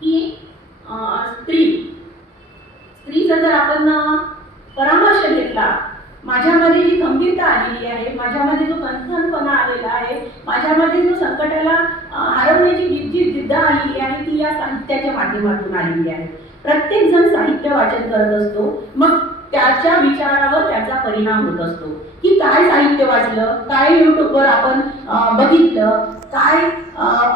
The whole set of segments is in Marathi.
की स्त्री स्त्रीचा जर आपण परामर्श घेतला, माझ्यामध्ये जी गंभीरता आलेली आहे, माझ्यामध्ये जो कणखरपणा आलेला आहे, माझ्यामध्ये जो संकटाला हरवण्याची जी जिद्द आलेली आहे, ती या साहित्याच्या माध्यमातून आलेली आहे. प्रत्येक जण साहित्य वाचन करत असतो, मग त्याच्या विचारावर त्याचा परिणाम होत असतो की काय साहित्य वाचलं, काय यूट्यूबवर आपण बघितलं, काय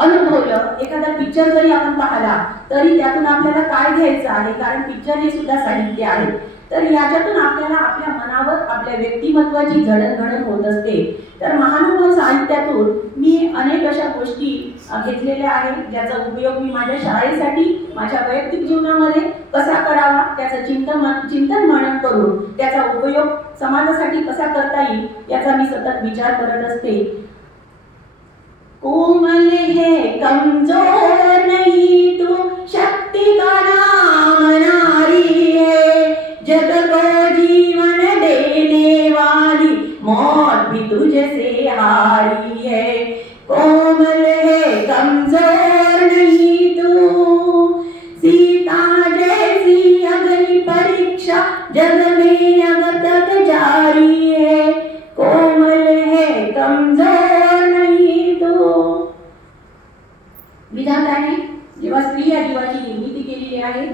अनुभवलं. एखादा पिक्चर जरी आपण पाहिला तरी त्यातून आपल्याला काय घ्यायचं आहे, कारण पिक्चर हे सुद्धा साहित्य आहे. तर याच्यातून आपल्याला आपल्या मनावर आपल्या व्यक्तिमत्वाची जडणघडण होत असते. तर महानुभव साहित्यातून मी अनेक अशा गोष्टी घेतलेल्या आहेत, ज्याचा उपयोग मी माझ्या शाळेसाठी, माझ्या वैयक्तिक जीवनामध्ये कसा करावा, त्याचं चिंतन मनन करून त्याचा उपयोग समाजासाठी कसा करता येईल याचा मी सतत विचार करत असते. कोमल है कमजोर नहीं तू, शक्ति का नाम नारी है, जग को जीवन देने वाली मौत भी तुझसे हारी है. कोमल है कमजोर नहीं तू, सीता जैसी अग्नि परीक्षा जग में अब तक जारी है. कोमल है कमजोर नहीं तू. विधात्याने जेव्हा स्त्री या जीवाची निर्मिती केलेली आहे,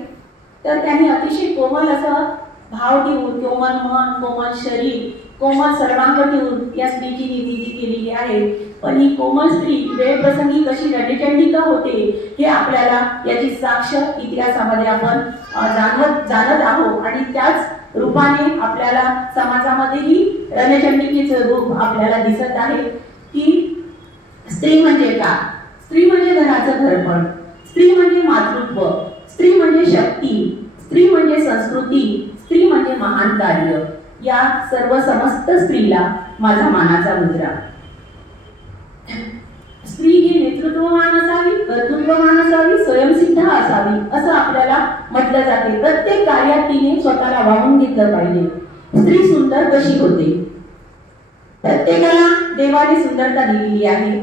तर त्यांनी अतिशय कोमल असं भाव ठेवून, कोमल मन, कोमल शरीर, कोमल सर्वांग ठेवून या स्त्रीची निर्मिती केलेली आहे. पण ही कोमल स्त्री वेळप्रसंगी कशी रणचंडिका होते हे आपल्याला याची साक्ष इतिहासामध्ये आपण जाणत आहोत. आणि त्याच रूपाने आपल्याला समाजामध्येही रणचंडिकेचं रूप आपल्याला दिसत आहे. की स्त्री म्हणजे का? स्त्री म्हणजे घराचं घरपण, स्त्री म्हणजे मातृत्व, स्त्री म्हणजे शक्ती, स्त्री म्हणजे संस्कृती, स्त्री म्हणजे महान कार्य. या सर्व समस्त स्त्रीला माझा मानाचा मुद्रा. स्त्री ही नेतृत्ववान असावी, कर्तृत्ववान असावी, स्वयंसिद्ध असावी असं आपल्याला म्हटलं जाते. प्रत्येक कार्यात तिने स्वतःला वाहून घेतलं पाहिजे. स्त्री सुंदर कशी होते? प्रत्येकाला देवाने सुंदरता दिलेली आहे.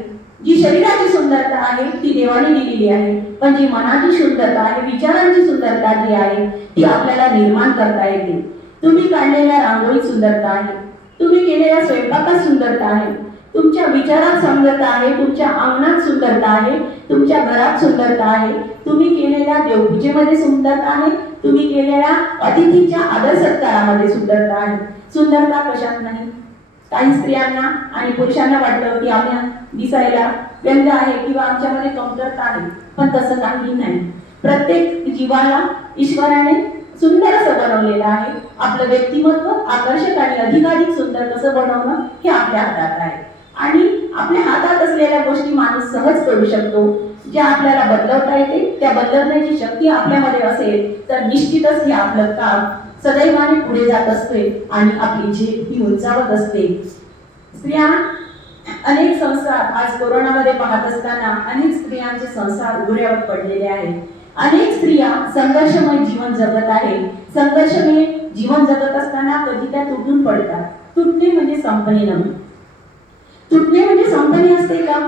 जी शरीराची सुंदरता आहे ती देवाने दिलेली आहे, पण जी मनाची सुंदरता आहे, विचारांची सुंदरता जी आहे ती आपल्याला निर्माण करता येते. तुम्ही काढलेल्या रांगोळीत सुंदरता आहे, तुम्ही केलेल्या स्वयंपाकात सुंदरता आहे, तुमच्या विचारात सुंदरता आहे, तुमच्या अंगणात सुंदरता आहे, तुमच्या घरात सुंदरता आहे, तुम्ही केलेल्या देवपूजेमध्ये सुंदरता आहे, तुम्ही केलेल्या अतिथीच्या आदर सत्कारामध्ये सुंदरता आहे. सुंदरता कशात नाही? काही स्त्रियांना आणि पुरुषांना वाटतं की आम्ही दिसायला व्यंग आहे किंवा आमच्यामध्ये कमतरता आहे, पण तसं काहीही नाही. प्रत्येक जीवाला ईश्वराने सुंदर असं बनवलेलं आहे. आपलं व्यक्तिमत्व आकर्षक आणि अधिकाधिक सुंदर कसं बनवणं हे आपल्या हातात आहे. आणि आपल्या हातात असलेल्या गोष्टी माणूस सहज करू शकतो. ज्या आपल्याला बदलवता येते, त्या बदलण्याची शक्ती आपल्यामध्ये असेल तर निश्चितच हे आपलं काम सदैवाने पुढे जात असते आणि आपली झेप ही उंचावत असते. स्त्रिया अनेक संसार आज कोरोनामध्ये पाहत असताना अनेक स्त्रियांचे संसार उघड्यावर पडलेले आहेत. अनेक स्त्रिया संघर्षमय जीवन जगत आहेत. संघर्षमय जीवन जगत असताना कधी त्या तुटून पडतात. तुटणे म्हणजे संपणे नव्हे. तुटणे म्हणजे संपणे असते का?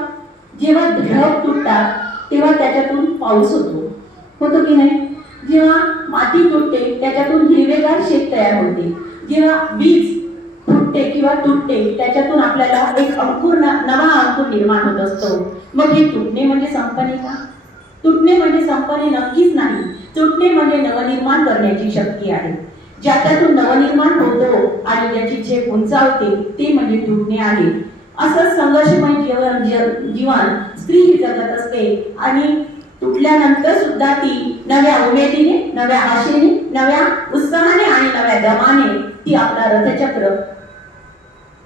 जेव्हा ढग तुटतात तेव्हा त्याच्यातून पाऊस होतो की नाही? जेव्हा माती तुटते त्याच्यातून हिरवेगार शेत तयार होते. जेव्हा बीज फुटते किंवा तुटते त्याच्यातून आपल्याला एक नवा अंकुर निर्माण होत असतो. मग हे तुटणे म्हणजे संपणे का? तुटणे म्हणजे संपणे नक्कीच नाही. तुटणे म्हणजे नवनिर्माण करण्याची शक्ती आहे. ज्याच्यातून नवनिर्माण होतो आणि ज्याची झेप उंचावते ते म्हणजे तुटणे आहे. असं संघर्षमय जीवन स्त्री ही जगत असते आणि तुटल्यानंतर सुद्धा ती नव्या उमेदीने, नव्या आशेने, नव्या उत्साहाने आणि नव्या दमाने ती आपला रथचक्र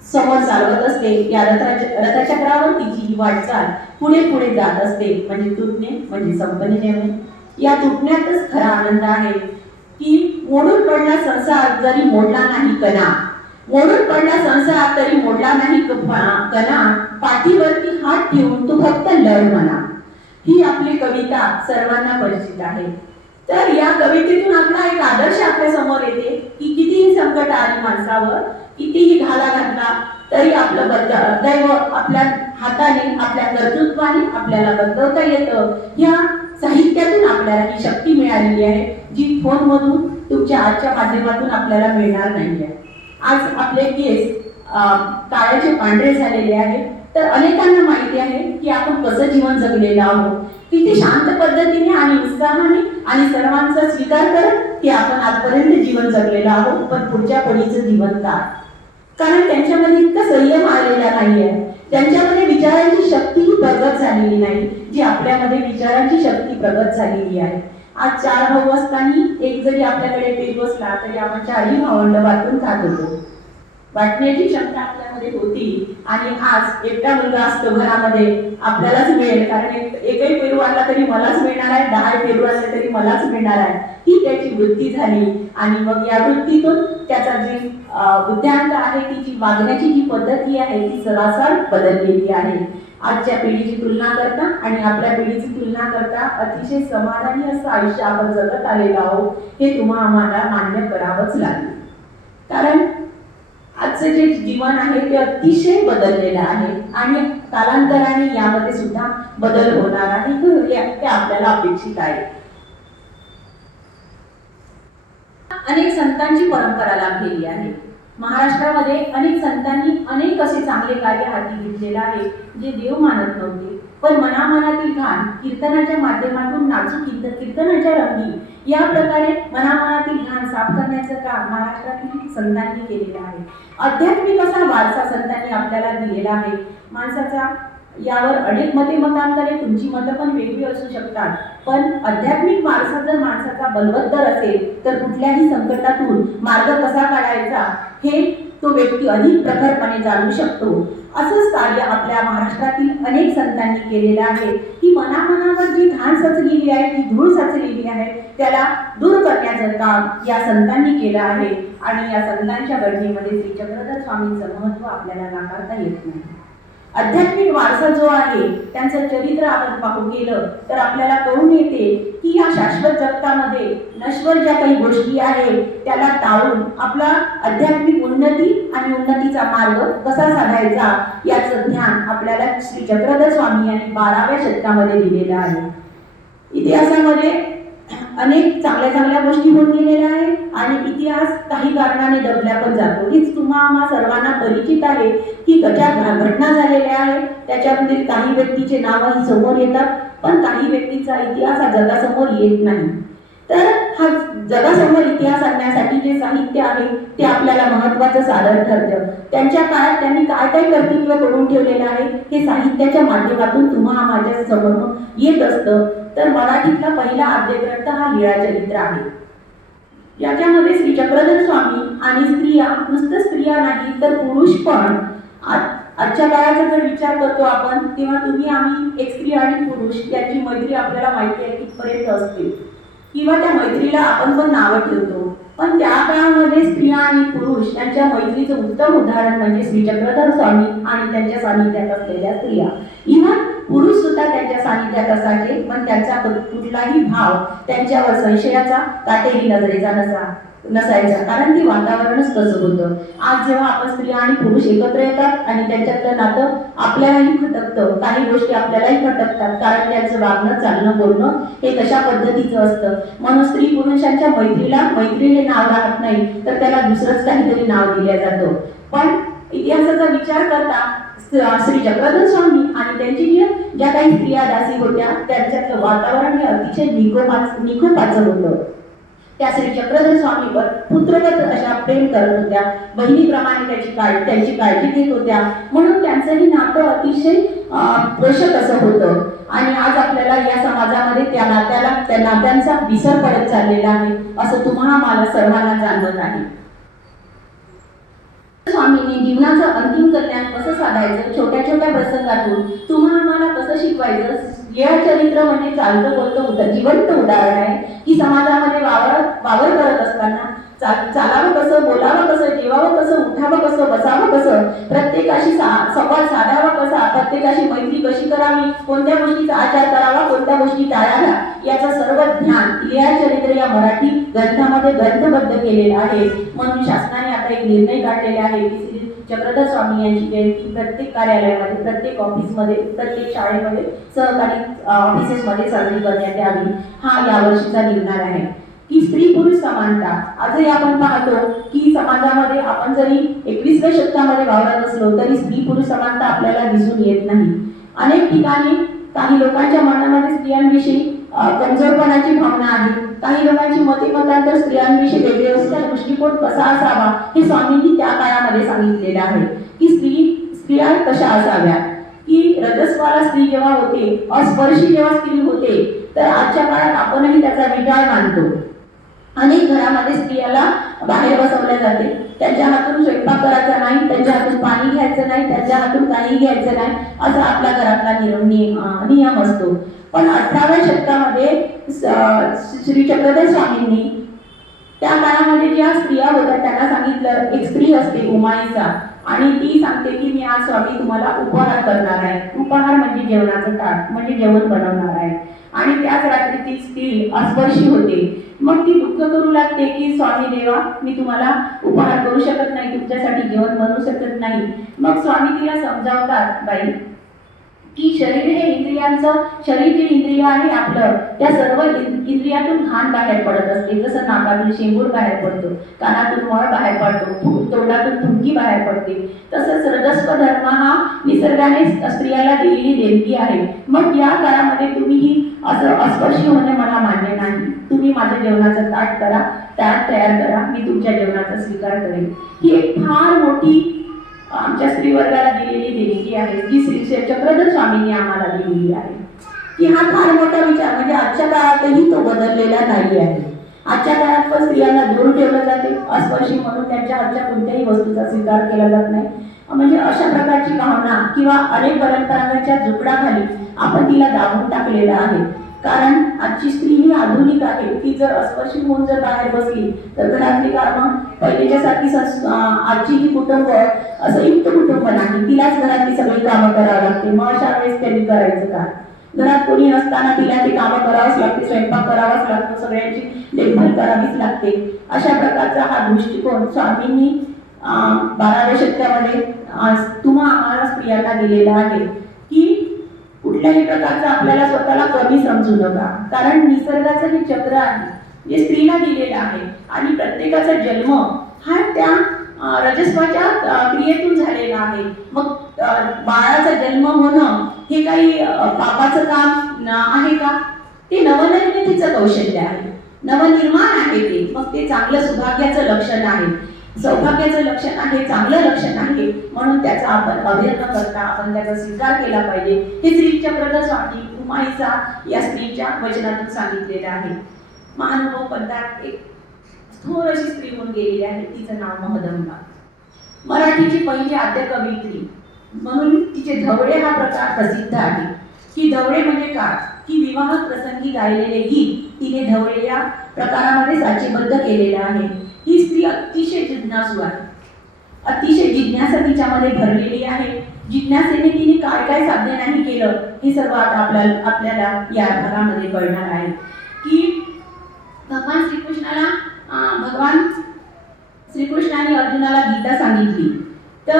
समोर चालवत असते. या रथचक्रावर तिची ही वाटचाल पुढे पुढे जात असते. म्हणजे तुटणे म्हणजे संपणे नव्हे. या तुटण्यातच खरा आनंद आहे. की मोडून पडला संसार जरी मोडला नाही कणा, मोडून पडला संसार तरी मोडला नाही कणा, पाठीवरती हात ठेवून तू फक्त लढ म्हणा. ही आपली कविता सर्वांना परिचित आहे. तर या कवितेतून आपला एक आदर्श आपल्या समोर येते की कितीही संकट आली माणसावर, कितीही घाला घातला तरी आपलं दैव आपल्या हाताने, आपल्या कर्तृत्वाने आपल्याला बदलवता येतं. या साहित्यातून आपल्याला ही शक्ती मिळालेली आहे, जी फोनमधून तुमच्या आजच्या माध्यमातून आपल्याला मिळणार नाहीये. आज आपले केस काळ्याचे पांढरे झालेले आहेत, तर अनेकांना माहिती आहे की आपण कसं जीवन जगलेलं आहोत, किती शांत पद्धतीने आणि उत्साहाने आणि सर्वांचा स्वीकार करत की आपण आजपर्यंत जीवन जगलेलं आहोत. पण पुढच्या पिढीचं जीवन काय? कारण त्यांच्यामध्ये इतका संयम आलेला नाहीये, त्यांच्यामध्ये विचारांची शक्ती प्रगत झालेली नाही, जी आपल्यामध्ये विचारांची शक्ती प्रगत झालेली आहे. आज 4 भाऊ असताना एक जरी आपल्याकडे पेरू असला तरी आपण 4ही भावंड वाटून खात होतो. वाटण्याची क्षमता आपल्यामध्ये होती आणि आज एकटा मुलगा असतो घरामध्ये, आपल्यालाच मिळेल, कारण एकही पेरू आणला तरी मलाच मिळणार आहे, 10 पेरू आणले तरी मलाच मिळणार आहे, ही त्याची वृत्ती झाली. आणि मग या वृत्तीतून त्याचा जी बुद्ध्यांक आहे, तिची वागण्याची जी पद्धती आहे ती सरासर बदललेली आहे. आजच्या पिढीची तुलना करता आणि आपल्या पिढीची तुलना करता अतिशय समाधानी असं आयुष्य आपण जगत आलेलो आहोत, हे तुम्हाला आम्हाला मान्य करावंच लागेल. कारण आजचं जे जीवन आहे ते अतिशय बदललेलं आहे आणि कालांतराने यामध्ये सुद्धा बदल होणार आहे, ते आपल्याला अपेक्षित आहे. अनेक संतांची परंपरा लाभलेली आहे. महाराष्ट्रामध्ये अनेक संतांनी अनेक असे चांगले कार्य हाती घेतलेले आहे, जे देव मानत नव्हते, पण मनामनातील घाण कीर्तनाच्या माध्यमातून नाचू कीर्तनाच्या रंगी या प्रकारे मनामनातील घाण साफ करण्याचं काम महाराष्ट्रातील संतांनी केलेलं आहे. आध्यात्मिक असा वारसा संतांनी आपल्याला दिलेला आहे. माणसाचा यावर अनेक मतांतरे, तुमची मतं पण वेगळी असू शकतात, पण आध्यात्मिक वारसा जर माणसाचा बलवत्तर असेल तर कुठल्याही संकटातून मार्ग कसा काढायचा हे तो व्यक्ती अधिक प्रखरपणे जाणू शकतो. असंच कार्य आपल्या महाराष्ट्रातील अनेक संतांनी केलेलं आहे, की मनामनावर जी घाण सचलेली आहे, ती धूळ सचलेली आहे, त्याला दूर करण्याचं काम या संतांनी केलं आहे. आणि या संतांच्या घटनेमध्ये श्री चक्रधर स्वामींचं महत्त्व आपल्याला नाकारता येत नाही. आध्यात्मिक वारसा जो आहे त्यांचं चरित्र आपण पाहू गेलं तर आपल्याला कळून येते की या शाश्वत जगतामध्ये नश्वर ज्या काही गोष्टी आहेत त्याला टाळून आपला आध्यात्मिक उन्नती आणि उन्नतीचा मार्ग कसा साधायचा याचं ज्ञान आपल्याला श्री चक्रधर स्वामी यांनी 12व्या शतकामध्ये दिलेलं आहे. इतिहासामध्ये अनेक चांगल्या गोष्टी होऊन गेलेल्या आहेत आणि इतिहास काही कारणाने दबल्या पण जातो. हीच तुम्हा सर्वांना परिचित आहे की कशा घटना झालेल्या आहेत, त्याच्यामध्ये काही व्यक्तीचे नावही समोर येतात, पण काही व्यक्तीचा इतिहास हा जगासमोर येत नाही. तर हा जगासमोर इतिहास आणण्यासाठी जे साहित्य आहे ते आपल्याला महत्त्वाचं साधन ठरतं. त्यांच्या काळात त्यांनी काय कर्तृत्व करून ठेवलेलं आहे हे साहित्याच्या माध्यमातून तुम्हा माझ्या समोर येत असतं. तर मराठीतला पहिला आद्यग्रंथ हा लीळाचरित्र आहे. याच्यामध्ये श्री चक्रधर स्वामी आणि स्त्रिया, नुसतं स्त्रिया नाही तर पुरुष पण, आजच्या काळाचा जर विचार करतो आपण तेव्हा आम्ही एक स्त्री आणि पुरुष यांची मैत्री आपल्याला माहिती आहे कितपर्यंत असते, किंवा त्या मैत्रीला आपण पण नावं ठेवतो. पण त्या काळामध्ये स्त्रिया आणि पुरुष यांच्या मैत्रीचं उत्तम उदाहरण म्हणजे श्री चक्रधर स्वामी आणि त्यांच्या सानिध्यात असलेल्या स्त्रिया. इव्हन पुरुष सुद्धा त्यांच्या सानिध्यात असायचे, पण त्यांचा कुठलाही भाव त्यांच्यावर संशयाचा, काटेरी नजरेचा नसायचा, कारण ते वातावरणच तसं होतं. आज जेव्हा आपण स्त्रिया आणि पुरुष एकत्र येतात आणि त्यांच्यातलं नातं आपल्यालाही खटकतं, काही गोष्टी आपल्यालाही खटकतात, कारण त्यांचं वागणं, चालणं, बोलणं हे तशा पद्धतीचं असतं. म्हणून स्त्री पुरुषांच्या मैत्रीने नाव राहत नाही तर त्याला दुसरंच काहीतरी नाव दिलं जातं. पण इतिहासाचा विचार करता श्री चक्रधर स्वामी आणि त्यांची ज्या काही स्त्रिया दासी होत्या त्यांच्यातलं वातावरण हे अतिशय निकोपाचं होतं. त्या श्री चक्रधर स्वामीवर पुत्रवत अशा प्रेम करत होत्या, बहिणीप्रमाणे त्यांची काळजी घेत होत्या, म्हणून त्यांचंही नातं अतिशय पोषक असं होतं. आणि आज आपल्याला या समाजामध्ये त्या नात्यांचा विसर पडत चाललेला आहे असं तुम्हाला मला सर्वांना जाणवत आहे. स्वामींनी जीवनाचं अंतिम कल्याण कसं साधायचं, छोट्या प्रसंगातून तुम्हाला मला कसं शिकवायचं. लीळाचरित्र म्हणजे चालतं बोलतं जिवंत उदाहरण आहे की समाजामध्ये वावर करत असताना चालावं कसं, बोलावं कसं, जेवावं कसं, उठावं कसं, बसावं कसं, प्रत्येकाशी संवाद साधावा कसा, प्रत्येकाशी मैत्री कशी करावी, कोणत्या गोष्टीचा आचार करावा, कोणत्या गोष्टी टाळाव्या, याचं सर्व ज्ञान लीळाचरित्र या मराठी ग्रंथामध्ये ग्रंथबद्ध केलेलं आहे. म्हणून शासनाने आता एक निर्णय काढलेला आहे की चक्रधर स्वामी यांची जयंती प्रत्येक कार्यालयामध्ये, प्रत्येक ऑफिसमध्ये, प्रत्येक शाळेमध्ये, सहकारी ऑफिसेसमध्ये साजरी करण्यात यावी हा यावर्षीचा निर्णय आहे. की स्त्री पुरुष समानता, आजही आपण पाहतो की समाजामध्ये आपण जरी 21व्या शतकामध्ये वावरत असलो तरी स्त्री पुरुष समानता आपल्याला दिसून येत नाही. अनेक ठिकाणी काही लोकांच्या मनामध्ये स्त्रियांविषयी कमजोरपणाची भावना आहे. काही लोकांची मतांतर स्त्रियांविषयी वेगळे असतात. दृष्टिकोन कसा असावा हे स्वामींनी त्या काळामध्ये सांगितलेलं आहे की स्त्रिया कशा असाव्या. की रजस्वाला स्त्री जेव्हा होते, अस्पर्शी जेव्हा स्त्री होते, तर आजच्या काळात आपणही त्याचा विचार मानतो. अनेक घरामध्ये स्त्रियाला बाहेर बसवल्या जाते. त्यांच्या हातून स्वयंपाक करायचा नाही, त्यांच्या हातून पाणी घ्यायचं नाही, त्यांच्या हातून काही घ्यायचं नाही, असा आपल्या घरातला नियम असतो. पण 18व्या शतकामध्ये श्री चक्रधर स्वामींनी त्या काळामध्ये ज्या स्त्रिया होत्या त्यांना सांगितलं, एक स्त्री असते उमाईचा, आणि ती सांगते की मी आज स्वामी तुम्हाला उपहार करणार आहे. उपहार म्हणजे जेवणाचं ताट, म्हणजे जेवण बनवणार आहे. आणि त्याच रात्री ती स्त्री अस्पर्शी होते. मग ती दुःख करू लागते की स्वामी देवा, मी तुम्हाला उपहार करू शकत नाही, तुमच्यासाठी जेवण बनवू शकत नाही. मग स्वामी तिला समजावतात, बाई की शरीर हे इंद्रियांचं, शरीर जे इंद्रिय आहे आपलं, त्या सर्व इंद्रियातून घाण बाहेर पडत असते. जसं नाकातून शेंबूर बाहेर पडतो, कानातून मळ बाहेर पडतो, तोंडातून थुंकी बाहेर पडते, तसंच रजस्व धर्म हा निसर्गाने स्त्रियाला दिलेली देणगी आहे. मग या काळामध्ये तुम्ही असं अस्पर्शी होणे मला मान्य नाही. तुम्ही माझ्या जेवणाचं ताट करा, ताट तयार करा, मी तुमच्या जेवणाचा स्वीकार करेन. ही एक फार मोठी आमच्या स्त्रीवर्गाला दिलेली देणगी आहे, जी श्री चक्रधर स्वामींनी आम्हाला दिलेली आहे. की हा फार मोठा विचार, म्हणजे आजच्या काळातही तो बदललेला नाही आहे. आजच्या काळात पण स्त्रियांना दूर ठेवलं जाते, अस्पर्शी म्हणून त्यांच्या हातच्या कोणत्याही वस्तूचा स्वीकार केला जात नाही. म्हणजे अशा प्रकारची भावना किंवा अनेक परंपरांच्या जुकडाखाली आपण तिला दाबून टाकलेलं आहे. कारण आजची स्त्री ही आधुनिक आहे. ती जर अस्पर्शी होऊन जर बाहेर बसली तर घरातली कामं पहिलेच्या सारखी आजची ही कुटुंब संयुक्त कुटुंब नाही, तिलाच घरातली सगळी कामं करावं लागते. मग अशा वेळेस त्यांनी करायचं का? घरात कोणी नसताना तिला ते कामं करावंच लागते, स्वयंपाक करावाच लागतो, सगळ्यांची देखभाल करावीच लागते. अशा प्रकारचा हा दृष्टिकोन स्वामींनी 12व्या शतकामध्ये तुम्हा आम्हाला स्त्रियांना दिलेला आहे. की कुठल्याही प्रकारचं आपल्याला स्वतःला कमी समजू नका, कारण निसर्गाचं हे चक्र आहे जे स्त्रीला दिलेलं आहे. आणि प्रत्येकाचा जन्म हा त्या रजस्वाच्या क्रियेतून झालेला आहे. मग बाळाचा जन्म होणं हे काही पापाचं काम आहे का? ते नवनिर्मितीचं कौशल्य आहे, नवनिर्माण आहे ते. मग ते चांगलं सौभाग्याचं लक्षण आहे, सौभाग्याचं लक्षण आहे, चांगलं लक्षण आहे. म्हणून त्याचा आपण अभय न करता आपण त्याचा स्वीकार केला पाहिजे. हे श्री चक्रधर स्वामी उमाईचा या स्त्रीच्या वचनातून सांगितलेलं आहे. महानुभव पंथात एक थोर अशी स्त्री होऊन गेलेली आहे, तिचं नाव महदंबा. मराठीची पहिली आद्य कवयित्री म्हणून तिचे धवळे हा प्रकार प्रसिद्ध आहे. की धवळे म्हणजे काय? की विवाह प्रसंगी गायलेले गीत तिने धवळे या प्रकारामध्ये साचीबद्ध केलेलं आहे. ही स्त्री अतिशय जिज्ञासू आहे, अतिशय जिज्ञासा तिच्यामध्ये भरलेली आहे. जिज्ञासेने तिने काय काय साध्य नाही केलं हे सर्व आता आपल्याला या भागामध्ये कळणार आहे. की भगवान श्रीकृष्णाने अर्जुनाला गीता सांगितली, तर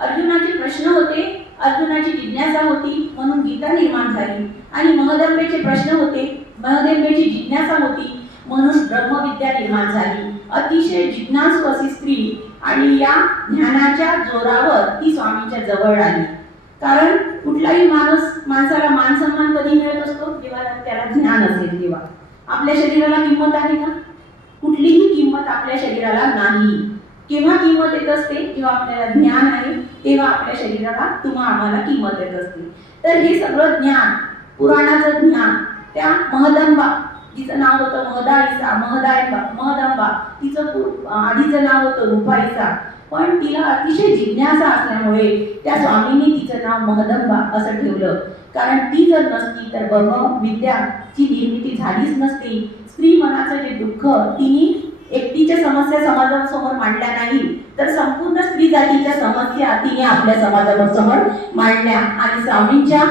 अर्जुनाचे प्रश्न होते, अर्जुनाची जिज्ञासा होती म्हणून गीता निर्माण झाली. आणि महदंबेचे प्रश्न होते, महदंबेची जिज्ञासा होती म्हणून ब्रह्मविद्या निर्माण झाली. अतिशय जिज्ञासू अशी स्त्री आणि या ज्ञानाच्या जोरावर ती स्वामींच्या जवळ आली. कारण कुठलाही माणसाला मान सन्मान कधी मिळत असतो? जेव्हा त्याला ज्ञान असेल तेव्हा. आपल्या शरीराला किंमत आहे का? कुठलीही किंमत आपल्या शरीराला नाही. केव्हा किंमत येत असते? जेव्हा आपल्याला ज्ञान आहे तेव्हा आपल्या शरीराला तुम्हा आम्हाला किंमत येत असते. तर हे सगळं ज्ञान, पुराणाचं ज्ञान त्या महदंबा, तिचं नाव होतं महदंबा, तिचं आधीचं नाव होतं रूपाईसा. पण तिला अतिशय जिज्ञासा असल्यामुळे त्या स्वामींनी तिचं नाव महदंबा असं ठेवलं. कारण ती जर नसती तर ब्रह्मविद्याची निर्मिती झालीच नसती. स्त्री मनाचं जे दुःख तिने एकटीच्या समस्या समाजासमोर मांडल्या नाही, तर संपूर्ण स्त्री जातीच्या समस्या तिने आपल्या समाजासमोर मांडल्या. आणि स्वामींच्या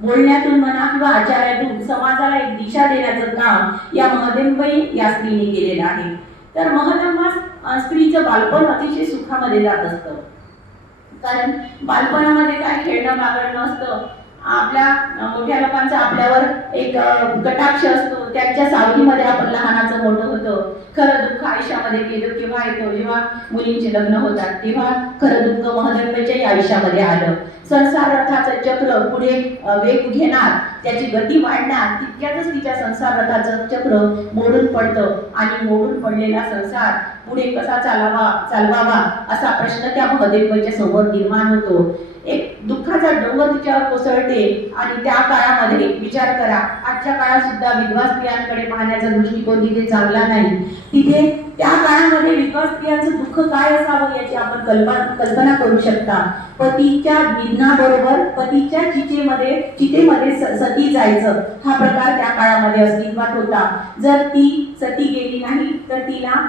बोलण्यातून म्हणा किंवा आचार्यातून समाजाला एक दिशा देण्याचं काम या महदंबाई या स्त्रीने केलेलं आहे. तर महदंबा स्त्रीचं बालपण अतिशय सुखामध्ये जात असतं. कारण बालपणामध्ये काय खेळणं बागडणं असतं. आपल्या मोठ्या लोकांचा आपल्यावर एक कटाक्ष असतो. त्यांच्या सावलीमध्ये आपण लहानाचं मोठं होतो. खरं दुःख आयुष्यामध्ये केलं केव्हा येतो, जेव्हा मुलींचे लग्न होतात तेव्हा खरं दुःख महदंबाच्याही आयुष्यामध्ये आलं. संसार रथाचं चक्र पुढे वेग घेणार, त्याची गती वाढणार, तितक्यातच तिच्या संसार रथाचं चक्र मोडून पडतं आणि मोडून पडलेला संसार पुढे कसा चालवावा असा प्रश्न त्या महदेवाच्या समोर निर्माण होतो. एक दुःखाचा डोंगर तिच्यावर कोसळते आणि त्या काळामध्ये विचार करा, आजच्या काळात सुद्धा विधवा स्त्रियांकडे पाहण्याचा दृष्टिकोन तिथे चांगला नाही. तिथे त्या काळामध्ये विधवा स्त्रियांचं दुःख काय असावं याची आपण कल्पना करू शकता. पतीच्या निधनाबरोबर पतीच्या चितेमध्ये सती जायचं हा प्रकार त्या काळामध्ये अस्तित्वात होता. जर ती सती गेली नाही तर तिला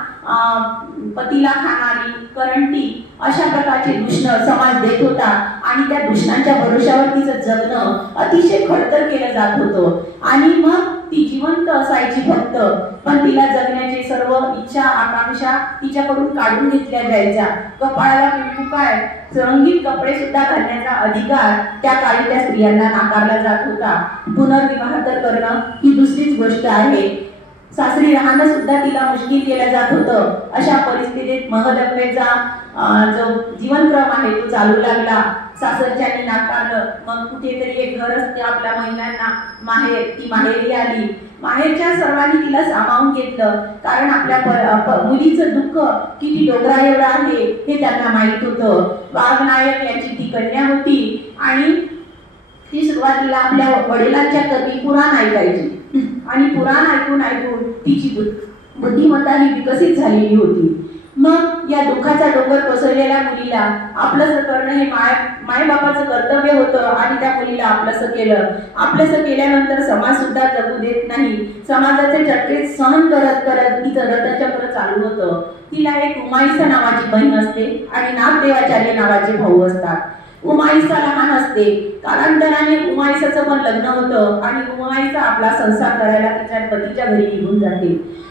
पतीला खाणारी करंटी अशा प्रकारचे दूषण समाज देत होता आणि त्या दूषणांच्या भरोशावर तिचं जगणं अतिशय खडतर केलं जात होतं. आणि मग ती जिवंत असायची फक्त, पण तिला जगण्याचे सर्व इच्छा आकांक्षा तिच्याकडून काढून घेतल्या जायच्या. कपाळाला कुंकू काय, रंगीत कपडे सुद्धा घालण्याचा अधिकार त्या काळी त्या स्त्रियांना नाकारला जात होता. पुनर्विवाह तर करणं ही दुसरीच गोष्ट आहे. सासरी राहणं सुद्धा तिला मुश्किल केलं जात होतं. अशा परिस्थितीत महदंबेचा जो जीवनक्रम आहे तो चालू लागला. सासरच्यांनी नाकारलं. मग कुठेतरी एक घर असते आपल्या महिलांना माहेर, ती माहेरी आली. माहेरच्या सर्वांनी तिला सामावून घेतलं, कारण आपल्या मुलीचं दुःख किती डोंगरा एवढं आहे हे त्यांना माहीत होतं. वाघनायक यांची ती कन्या होती आणि ती सुरुवातीला आपल्या वडिलांच्या कधी पुराण ऐकायची आणि पुराण ऐकून तिची बुद्धिमत्ता ही विकसित झालेली होती. मग या दुःखाचा डोंगर कोसळलेल्या मुलीला आपलंसं करणं हे मायबापाचं कर्तव्य होतं आणि त्या मुलीला आपलंसं केलं. आपलंसं केल्यानंतर समाज सुद्धा जगू देत नाही. समाजाचे चटके सहन करत करत तिचं रथचक्र चालू होतं. तिला एक उमाईसा नावाची बहीण असते आणि नागदेवाचार्य नावाचे भाऊ असतात. उमाईसा लहान असते. कालांतराने उमाईसाचं पण लग्न होतं आणि उमाईसा आपला संसार करायला तिच्या पतीच्या घरी निघून जाते.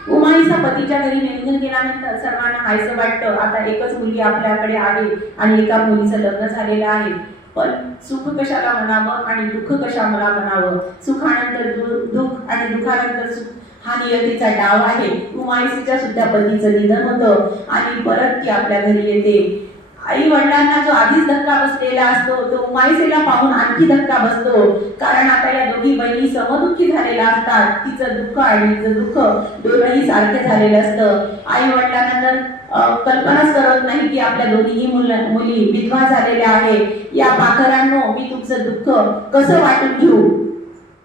उमाईसा पतीच्या घरी निघून गेल्यानंतर सर्वांना हायसं वाटतं, आता एकच मुलगी आपल्याकडे आहे आणि एका मुलीचं लग्न झालेलं आहे. पण सुख कशाला म्हणावं आणि दुःख कशाला म्हणावं. सुखानंतर दुःख आणि दुःखानंतर सुख हा नियतीचा डाव आहे. उमाईसीच्या सुद्धा पतीचं निधन होतं आणि परत ती आपल्या घरी येते. आई वडिलांना जो आधीच धक्का बसलेला असतो तो उमाईसेला पाहून आणखी धक्का बसतो, कारण आता या दोघी बहिणी समदुःखी झालेल्या असतात. तिचं दुःख आणि तिचं दुःख दोनही सारखे झालेलं असतं. आई वडिलांना तर कल्पनाच करत नाही की आपल्या दोन्ही मुली विधवा झालेल्या आहे. या पाखरांनो, मी तुमचं दुःख कसं वाटून घेऊ,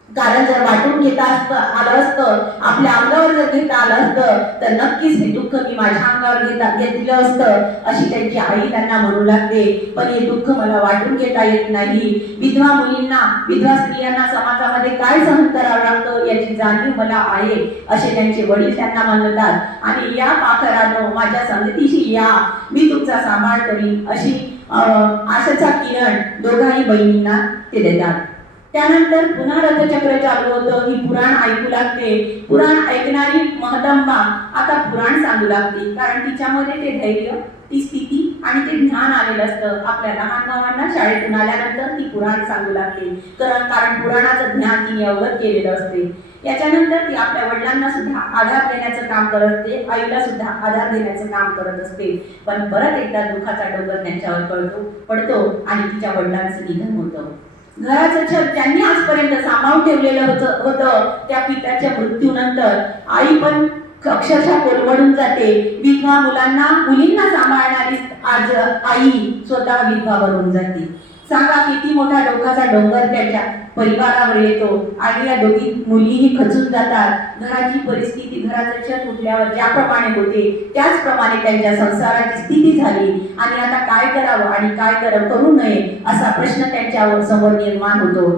कारण जर वाटून घेता आलं असतं, आपल्या अंगावर जर घेता आलं असतं तर नक्कीच हे दुःख मी माझ्या अंगावर घेतलं असतं अशी त्यांची आई त्यांना म्हणू लागते. पण हे दुःख मला वाटून घेता येत नाही. विधवा मुलींना, विधवा स्त्रियांना समाजामध्ये काय सहन करावं लागतं याची जाणीव मला आहे असे त्यांचे वडील त्यांना म्हणतात. आणि या पाखरांनो, माझ्या संगतीशी या, मी तुमचा सांभाळ करीन अशी आशेचा किरण दोघाही बहिणींना ते देतात. त्यानंतर पुन्हा रथचक्र चालू होतं. ही पुराण ऐकू लागते. पुराण ऐकणारी महदंबा आता पुराण सांगू लागते, कारण तिच्यामध्ये ते धैर्य, ती स्थिती आणि ते ज्ञान आलेलं असतं. आपल्या लहान भावांना शाळेतून आल्यानंतर ती पुराण सांगू लागते, कारण पुराणाचं ज्ञान तिने अवगत केलेलं असते. याच्यानंतर ती आपल्या वडिलांना सुद्धा आधार देण्याचं काम करत असते, आईला सुद्धा आधार देण्याचं काम करत असते. पण परत एकदा दुःखाचा डोंगर त्यांच्यावर पडतो आणि तिच्या वडिलांचं निधन होतं. घराचं छत त्यांनी आजपर्यंत सांभाळून ठेवलेलं होतं त्या पित्याच्या मृत्यूनंतर आई पण अक्षरशः कोलमडून जाते. विधवा मुलींना सांभाळणारी आज आई स्वतः विधवा बनून जाते. सांगा किती मोठा डोकाचा डोंगर त्याच्या परिवारावर येतो आणि या दोघी मुलीही खचून जातात. घराची परिस्थिती, घराचं छत उठल्यावर ज्याप्रमाणे होते त्याचप्रमाणे त्यांच्या संसाराची स्थिती झाली आणि आता काय करावं आणि काय करू नये असा प्रश्न त्यांच्या समोर निर्माण होतो.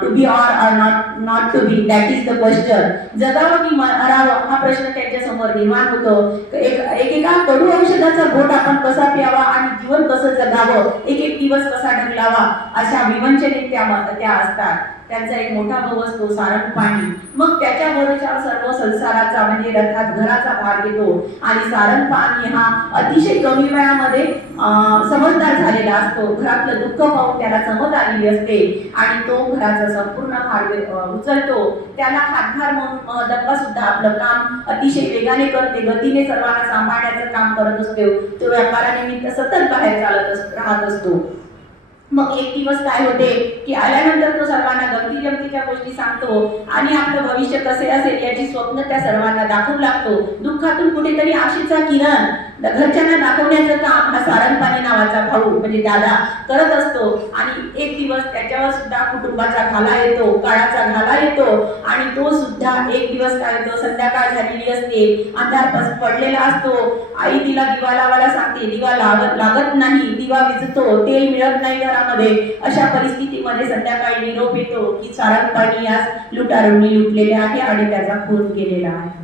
To be or not to be, that is the question. जगावं की मरावं हा प्रश्न त्यांच्या समोर निर्माण होतो. एकेका कडू औषधाचा घोट आपण कसा प्यावा आणि जीवन कसं जगावं, एक दिवस कसा ढकलावा लागावा अशा विवंचनेत त्या असतात. त्यांचा एक मोठा भाऊ असतो सारंगपाणी. मग त्याच्या भरोशावर सर्व संसाराचा म्हणजे रथात घराचा भार घेतो आणि सारंगपाणी हा अतिशय कमी वेळामध्ये समजदार झालेला असतो. घरातलं दुःख पाहून त्याला समज आलेली असते आणि तो घराचा संपूर्ण भार उचलतो. त्याला हातभार म्हणून महदप्पा सुद्धा आपलं काम अतिशय वेगाने करते, गतीने सर्वांना सांभाळण्याचं काम करत असतो. तो व्यापारानिमित्त सतत बाहेर राहत असतो. मग एक दिवस काय होते की आल्यानंतर तो सर्वांना गमती जमतीच्या गोष्टी सांगतो आणि आपलं भविष्य कसे असेल याची स्वप्न त्या सर्वांना दाखवू लागतो. दुःखातून कुठेतरी आशेचा किरण घरच्यांना दाखवण्याचं काम हा सारंगपाणी नावाचा भाऊ म्हणजे दादा करत असतो. आणि एक दिवस त्याच्यावर सुद्धा कुटुंबाचा घाला येतो, काळाचा घाला येतो आणि तो सुद्धा एक दिवस काय होतो, संध्याकाळ झालेली असते, अंधार पडलेला असतो. आई तिला दिवा लावायला सांगते, दिवा लागत नाही, दिवा विझतो, तेल मिळत नाही घरामध्ये. अशा परिस्थितीमध्ये संध्याकाळी निरोप येतो की सारंगपाणी यास लुटारूंनी लुटलेले आहे आणि त्याचा खून केलेला आहे.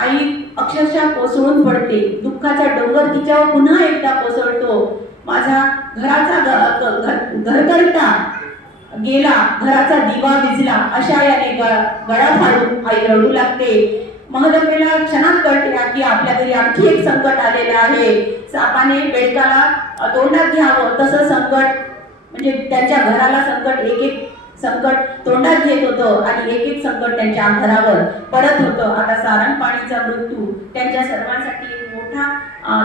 आई अक्षरशः कोसळून पडते. दुःखाचा डोंगर तिच्यावर पुन्हा एकदा कोसळतो. माझा घराचा घरकर्ता गेला, घराचा दिवा विझला अशा याने गळा फाडून आई रडू लागते. महदप्पेला क्षणात कळते की आपल्या घरी आणखी एक संकट आलेलं आहे. सापाने बेडकाला तोंडात घ्यावं तसं संकट म्हणजे त्यांच्या घराला संकट एक एक संकट तोंडात घेत होतं आणि एक एक संकट त्यांच्या घरावर पडत होतं. आता सारंगपाणीचा मृत्यू त्यांच्या सर्वांसाठी एक मोठा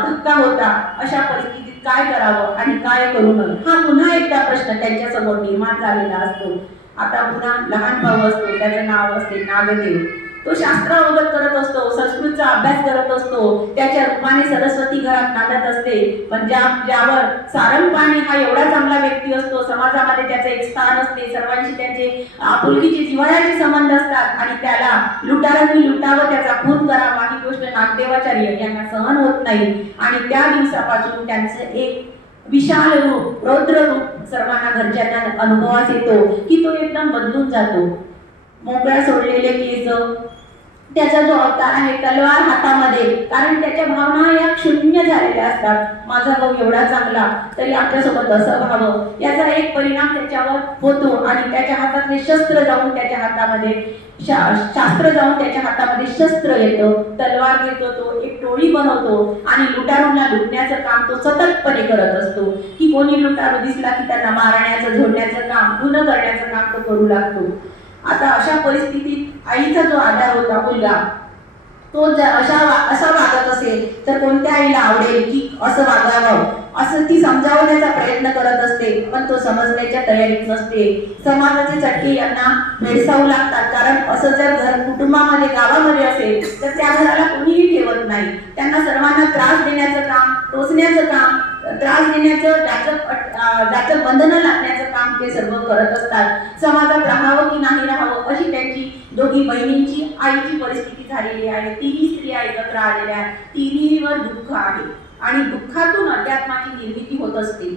धक्का होता. अशा परिस्थितीत काय करावं आणि काय करू नये हा पुन्हा एकदा प्रश्न त्यांच्या समोर निर्माण झालेला असतो. आता पुन्हा लहान भाऊ असतो, त्याचं नाव असते नागदेव. तो शास्त्र अवगत करत असतो, संस्कृतचा अभ्यास करत असतो. त्याच्या रूपाने सरस्वती घरात नांदत असते. पण ज्यावर सारंगपाणी हा एवढा चांगला व्यक्ती असतो, समाजामध्ये त्याचे एक स्थान असते, सर्वांशी त्यांचे आपुलकीचे जिव्हाळ्याचे संबंध असतात आणि त्याला लुटारांनी लुटावं, त्याचा खून करावा ही गोष्ट नागदेवाचार्य यांना सहन होत नाही. आणि त्या दिवसापासून त्यांचं एक विशाल रूप, रौद्र रूप सर्वांना घरच्यांना अनुभवास येतो की तो एकदम बदलून जातो. मोकळ्या सोडलेले केस, त्याचा जो अवतार आहे तलवार हातामध्ये, कारण त्याच्या भावना या शून्य झालेल्या असतात. माझा भाऊ एवढा चांगला तरी आपल्यासोबत असं व्हावं याचा एक परिणाम त्याच्यावर होतो आणि त्याच्या हातातले शस्त्र जाऊन त्याच्या हातामध्ये शास्त्र जाऊन त्याच्या हातामध्ये शस्त्र येतं, तलवार घेतो, तो एक टोळी बनवतो आणि लुटारूंना लुटण्याचं काम तो सततपणे करत असतो. की कोणी लुटारू दिसला की त्यांना मारण्याचं, झोडण्याचं काम, गुन्हा करण्याचं काम तो करू लागतो. आता अशा परिस्थितीत आईचा जो आधार होता मुलगा, तो जर असा वागत असेल तर कोणत्या आईला आवडेल की असं वागावं, असं ती समजावण्याचा प्रयत्न करत असते. पण तो समजण्याच्या तयारीत नसते. समाजाचे चटके यांना भेडसावू लागतात, कारण असं जर घर कुटुंबामध्ये गावामध्ये असेल तर त्या घराला कोणीही ठेवत नाही. त्यांना सर्वांना त्रास देण्याचं काम, टोचण्याचं काम, त्रास देण्याचं, ज्याचं बंधनं लागण्याचं काम ते सर्व करत असतात. समाजात राहावं की नाही राहावं अशी त्यांची दोघी बहिणींची आईची परिस्थिती झालेली आहे. तिन्ही स्त्रिया एकत्र आलेल्या आहेत, तिन्हीवर दुःख आहे आणि दुःखातून अध्यात्माची निर्मिती होत असते.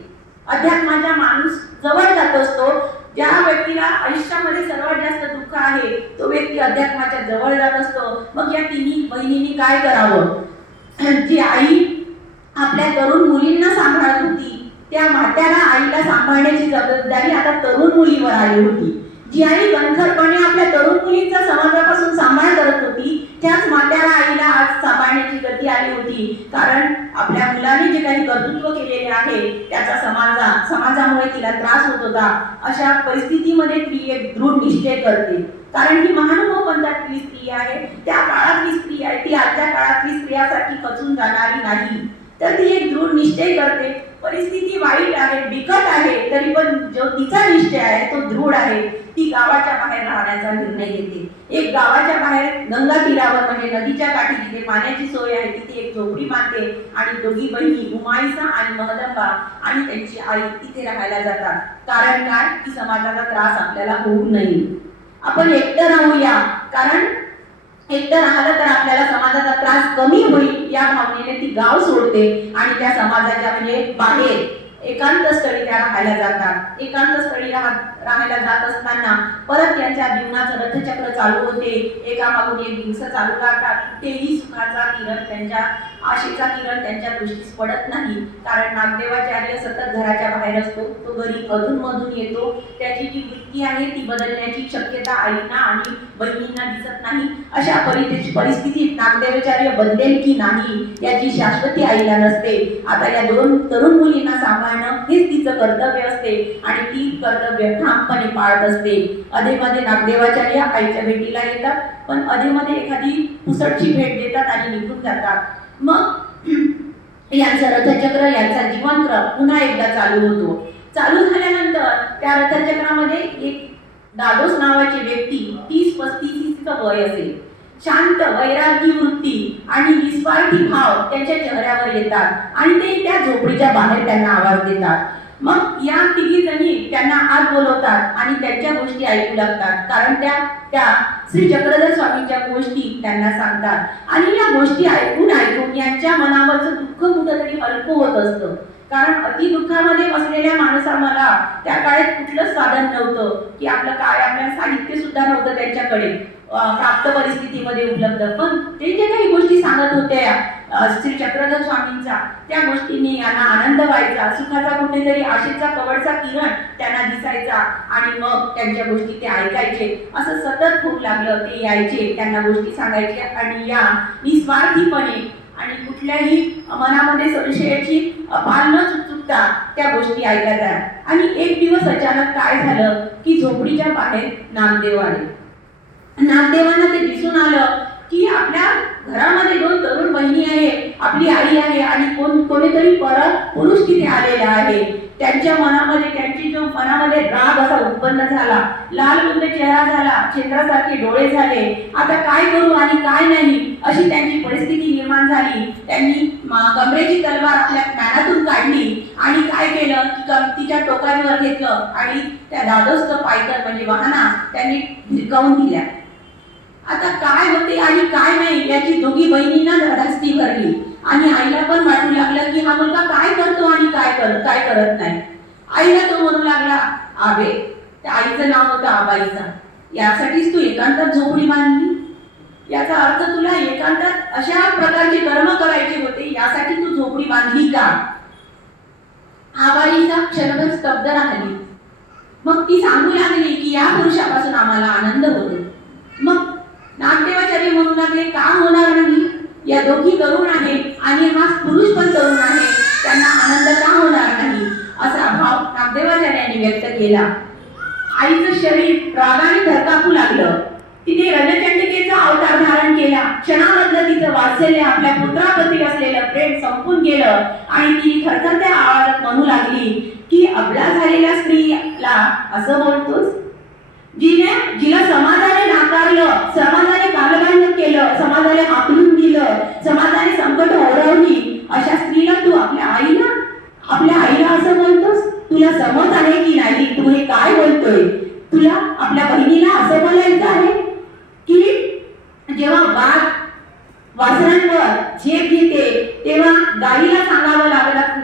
अध्यात्माचा माणूस जवळ जात असतो. ज्या व्यक्तीला आयुष्यामध्ये सर्वात जास्त दुःख आहे तो व्यक्ती अध्यात्माच्या जवळ जात असतो. मग या तिन्ही बहिणींनी काय करावं? जी आई आपल्या तरुण मुलींना सांभाळत होती त्या म्हात्याला आईला सांभाळण्याची जबाबदारी आता तरुण मुलीवर आली होती. जी आई कणखरपणे आपल्या तरुण मुलींचा समाजापासून सांभाळ करत होती त्याच म्हात्याला आईला आज सांभाळण्याची गती आली होती. कारण आपल्या मुलाने जे काही कर्तृत्व केलेले आहे त्याचा समाजामुळे तिला त्रास होत होता. अशा परिस्थितीमध्ये ती एक दृढ निश्चय करते, कारण ही महानुभव पंथातली स्त्री आहे, त्या काळातली स्त्री आहे, ती आजच्या काळातली स्त्रियासाठी खचून जाणारी नाही. तर ती एक दृढ निश्चय करते. परिस्थिती वाईट आहे, बिकट आहे, तरी पण जो तिचा निश्चय आहे तो दृढ आहे. ती गावाच्या बाहेर राहण्याचा निर्णय घेते. एक गावाच्या बाहेर गंगा तीरावर म्हणजे नदीच्या काठी जिथे पाण्याची सोय आहे तिथे एक झोपडी बांधते आणि दोघी बहिणी उमाईसा आणि महदंबा आणि त्यांची आई तिथे राहायला जातात. कारण काय की समाजाचा त्रास आपल्याला होऊ नये, आपण एकटं राहूया, कारण एकटं राहिलं तर आपल्याला समाजाचा त्रास कमी होईल या भावनेने ती गाव सोडते आणि त्या समाजाच्या म्हणजे बाहेर एकांत स्थळी त्या राहायला जातात. एकांत स्थळी राहायला जात असताना परत त्यांच्या जीवनाचं रथचक्र चालू होते. एकामागून एक दिवस चालू राहतात. तेही सुखाचा किरण त्यांच्या आशेचा किरण त्यांच्या दृष्टीस पडत नाही, कारण नागदेवाचार्य सतत घराच्या बाहेर असतो, तो घरी अधूनमधून येतो. त्याची जी वृत्ती आहे ती बदलण्याची शक्यता आईंना आणि बहिणींना दिसत नाही. अशा परिस्थितीत नागदेवाचार्य बदलेल की नाही याची शाश्वती आईला नसते. आता या दोन तरुण मुलींना सांभाळणं हेच तिचं कर्तव्य असते आणि ती कर्तव्य ठामपणे पाळत असते. अधेमध्ये नागदेवाचार्य आईच्या भेटीला येतात, पण अधेमध्ये एखादी पुसटची भेट देतात आणि निघून जातात. मग यांचं रथचक्र, यांचा जीवनक्रम पुन्हा एकदा चालू होतो. चालू झाल्यानंतर त्या रथचक्रामध्ये एक दादोस नावाची व्यक्ती 30-35 वय असेल, शांत वैरागी वृत्ती आणि निस्वार्थी भाव त्यांच्या चेहऱ्यावर येतात आणि ते त्या झोपडीच्या बाहेर त्यांना आवाज देतात. मग या तिघी जणी त्यांना आत बोलवतात आणि त्यांच्या गोष्टी ऐकू लागतात, कारण त्या श्री चक्रधर स्वामींच्या गोष्टी त्यांना सांगतात. आणि या गोष्टी ऐकून यांच्या मनावरचं दुःख कुठंतरी अल्प होत असतं, कारण अति दुःखामध्ये बसलेल्या माणसाला त्या काळात कुठलंच साधन नव्हतं, की आपलं काय आपल्या साहित्य सुद्धा नव्हतं त्यांच्याकडे प्राप्त परिस्थितीमध्ये उपलब्ध. पण ते जे काही गोष्टी सांगत होत्या श्री चक्रधर स्वामींचा, त्या गोष्टींनी यांना आनंद व्हायचा, सुखाचा कुठेतरी आशेचा कवडचा किरण त्यांना दिसायचा आणि मग त्यांच्या गोष्टी ते ऐकायचे. असं सतत होऊ लागलं. ते यायचे, त्यांना गोष्टी सांगायचे आणि या निस्वार्थीपणे आणि कुठल्याही मनामध्ये संशयाची पाल न चुकता त्या गोष्टी ऐकायच्या. आणि एक दिवस अचानक काय झालं की झोपडीच्या बाहेर नामदेव आले. नामदेवांना ते दिसून आलं की आपल्या घरामध्ये दोन तरुण बहिणी आहे, आपली आई आहे आणि कोणीतरी पुरुष तिथे आलेला आहे. त्यांच्या मनामध्ये मनामध्ये राग असा उत्पन्न झाला, लाल बुंद चेहरा झाला, चंद्रासारखे डोळे झाले. आता काय करू आणि काय नाही अशी त्यांची परिस्थिती निर्माण झाली. त्यांनी कमरेची तलवार आपल्या कानातून काढली आणि काय केलं की तिच्या टोकावर घेतलं आणि त्या दादोस्त पायकर म्हणजे वाहना त्यांनी भिरकावून दिल्या. आता काय होते आणि काय नाही याची दोघी बहिणींना धास्ती भरली आणि आईला पण वाटू लागलं की हा मुलगा काय करतो आणि काय करत नाही. आईला तो म्हणू लागला, आबे, त्या आईचं नाव होतं आबाईचा, यासाठीच तू एकांतात झोपडी बांधली? याचा अर्थ तुला एकांतात अशा प्रकारचे कर्म करायचे होते, यासाठी तू झोपडी बांधली का? आबाईचा क्षणभर स्तब्ध राहिली. मग ती सांगू लागली की या पुरुषापासून आम्हाला आनंद होतो. मग नागदेवाचार्य म्हणू लागले, का होणार नाही? या दोघी तरुण आहेत आणि हा पुरुष पण तरुण आहे, त्यांना आनंद का होणार नाही? असा भाव नागदेवाचार्यांनी व्यक्त केला. आईचं शरीर रागाने धरकापू लागलं. तिने रणचंडिकेचा अवतार धारण केला. क्षणामधलं तिचं वात्सल्य, आपल्या पुत्राप्रती असलेलं प्रेम संपून गेलं आणि तिने थरथरत्या आवाजात म्हणू लागली की अबला झालेल्या स्त्रीला असं बोलतोस? जिला समाजाने नाकारलं, समाजाने कालबाह्य केलं, समाजाने हाकलून दिलं, समाजाने संकट ओढवली, अशा स्त्रीला तू आपल्या आईला असं बोलतोस? तुला समज आहे की नाही तू हे काय बोलतोय? तुला आपल्या बहिणीला असं बोलायचं आहे की जेव्हा वासरांवर झेप घेते तेव्हा गाईला सांगावं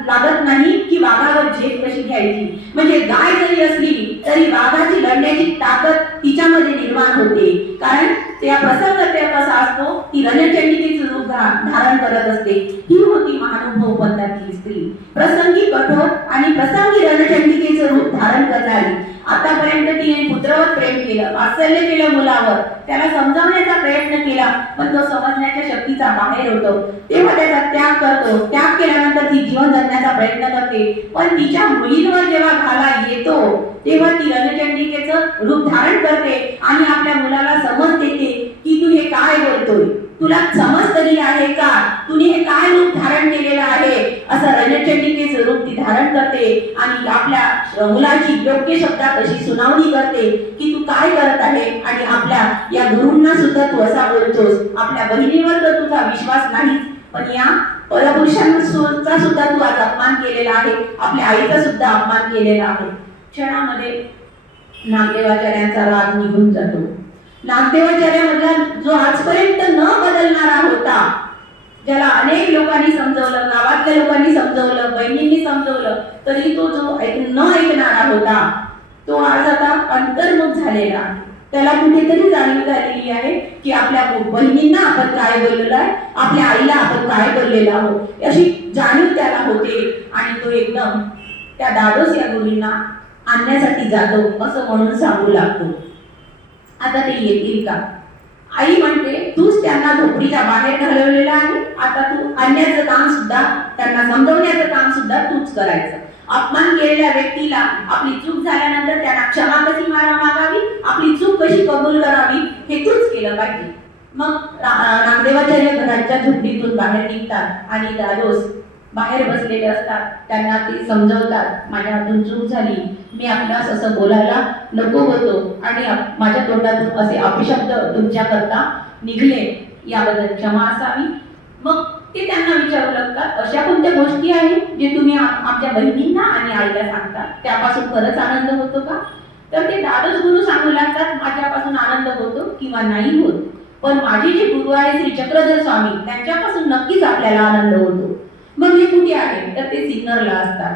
लागत नाही की वाघावर झेप कशी घ्यायची. म्हणजे गाय जरी असली तरी वाघाची लढण्याची ताकद तिच्यामध्ये निर्माण होते, कारण त्या प्रसंग त्या कसा असतो ती रणचंडिकेचं रूप धारण करत असते. ही होती महानुभव पंथातली स्त्री, प्रसंगी कठोर आणि प्रसंगी रणचंडिकेचं रूप धारण करणारी. आतापर्यंत तिने पुत्रावर प्रेम केलं, वात्सल्य केलं मुलावर, त्याला समजावण्याचा प्रयत्न केला, पण तो समजण्याच्या शक्तीचा बाहेर होतो. तेव्हा त्याचा त्याग करतो. त्याग केल्यानंतर ती जीवन जगण्याचा प्रयत्न करते, पण तिच्या मुलींवर जेव्हा घाला येतो तेव्हा ती रणचंडिकेचं रूप धारण करते आणि आपल्या मुलाला समज देते की तू हे काय बोलतोय, तुला समज तरी आहे का, तुने हे काय रूप धारण केलेलं आहे? असं रणचंडिकेचं रूप ती धारण करते आणि आपल्या मुलाची योग्य शब्दात अशी सुनावणी करते की तू काय करत आहे आणि आपल्या या गुरूंना सुद्धा तू असा बोलतोस. आपल्या बहिणीवर तर तुझा विश्वास नाही, पण या परपुरुषांचा सुद्धा तू आज अपमान केलेला आहे, आपल्या आईचा सुद्धा अपमान केलेला आहे. क्षणामध्ये नागदेवाचार्यांचा राग निघून जातो. नागदेवाचार्यामधला जो आजपर्यंत न बदलणारा होता, ज्याला अनेक लोकांनी समजवलं, गावातल्या लोकांनी समजवलं, बहिणींनी समजवलं, तरी तो जो न ऐकणारा होता तो आज आता अंतर्मुख झालेला. त्याला कुठेतरी जाणीव झालेली आहे की आपल्या बहिणींना आपण काय बोललेलो आहे, आपल्या आईला आपण काय बोललेलो आहोत, अशी जाणीव त्याला होते आणि तो एकदम त्या दादोस या गुरूंना आणण्यासाठी जातो असं म्हणून सांगू लागतो. आता ते येतील का? आई म्हणते तूच त्यांना झोपडीच्या बाहेर घालवलेलं आहे, आता तू आणण्याचं काम सुद्धा, त्यांना समजवण्याचं काम सुद्धा तूच करायचं. अपमान केलेल्या व्यक्तीला आपली चूक झाल्यानंतर त्यांना क्षमा कशी मागावी, आपली चूक कशी कबूल करावी हे तूच केलं पाहिजे. मग नामदेवाचार्य घराच्या झोपडीतून बाहेर निघतात आणि दादोस बाहेर बसलेले असतात. त्यांना ते समजवतात, माझ्या हातून चूक झाली, मी आपल्यास असं बोलायला नको होतो आणि माझ्या तोंडातून असे अपशब्द तुमच्याकरता निघले, याबद्दल क्षमा असावी. मग ते त्यांना विचारू लागतात, अशा कोणत्या गोष्टी आहेत जे तुम्ही आमच्या बहिणींना आणि आईला सांगता, त्यापासून खरंच आनंद होतो का? तर ते दादोस गुरु सांगू लागतात, माझ्यापासून आनंद होतो किंवा नाही होत, पण माझे जे गुरु आहे श्री चक्रधर स्वामी त्यांच्यापासून नक्कीच आपल्याला आनंद होतो. मग हे कुठे आहे? तर ते सिन्नरला असतात.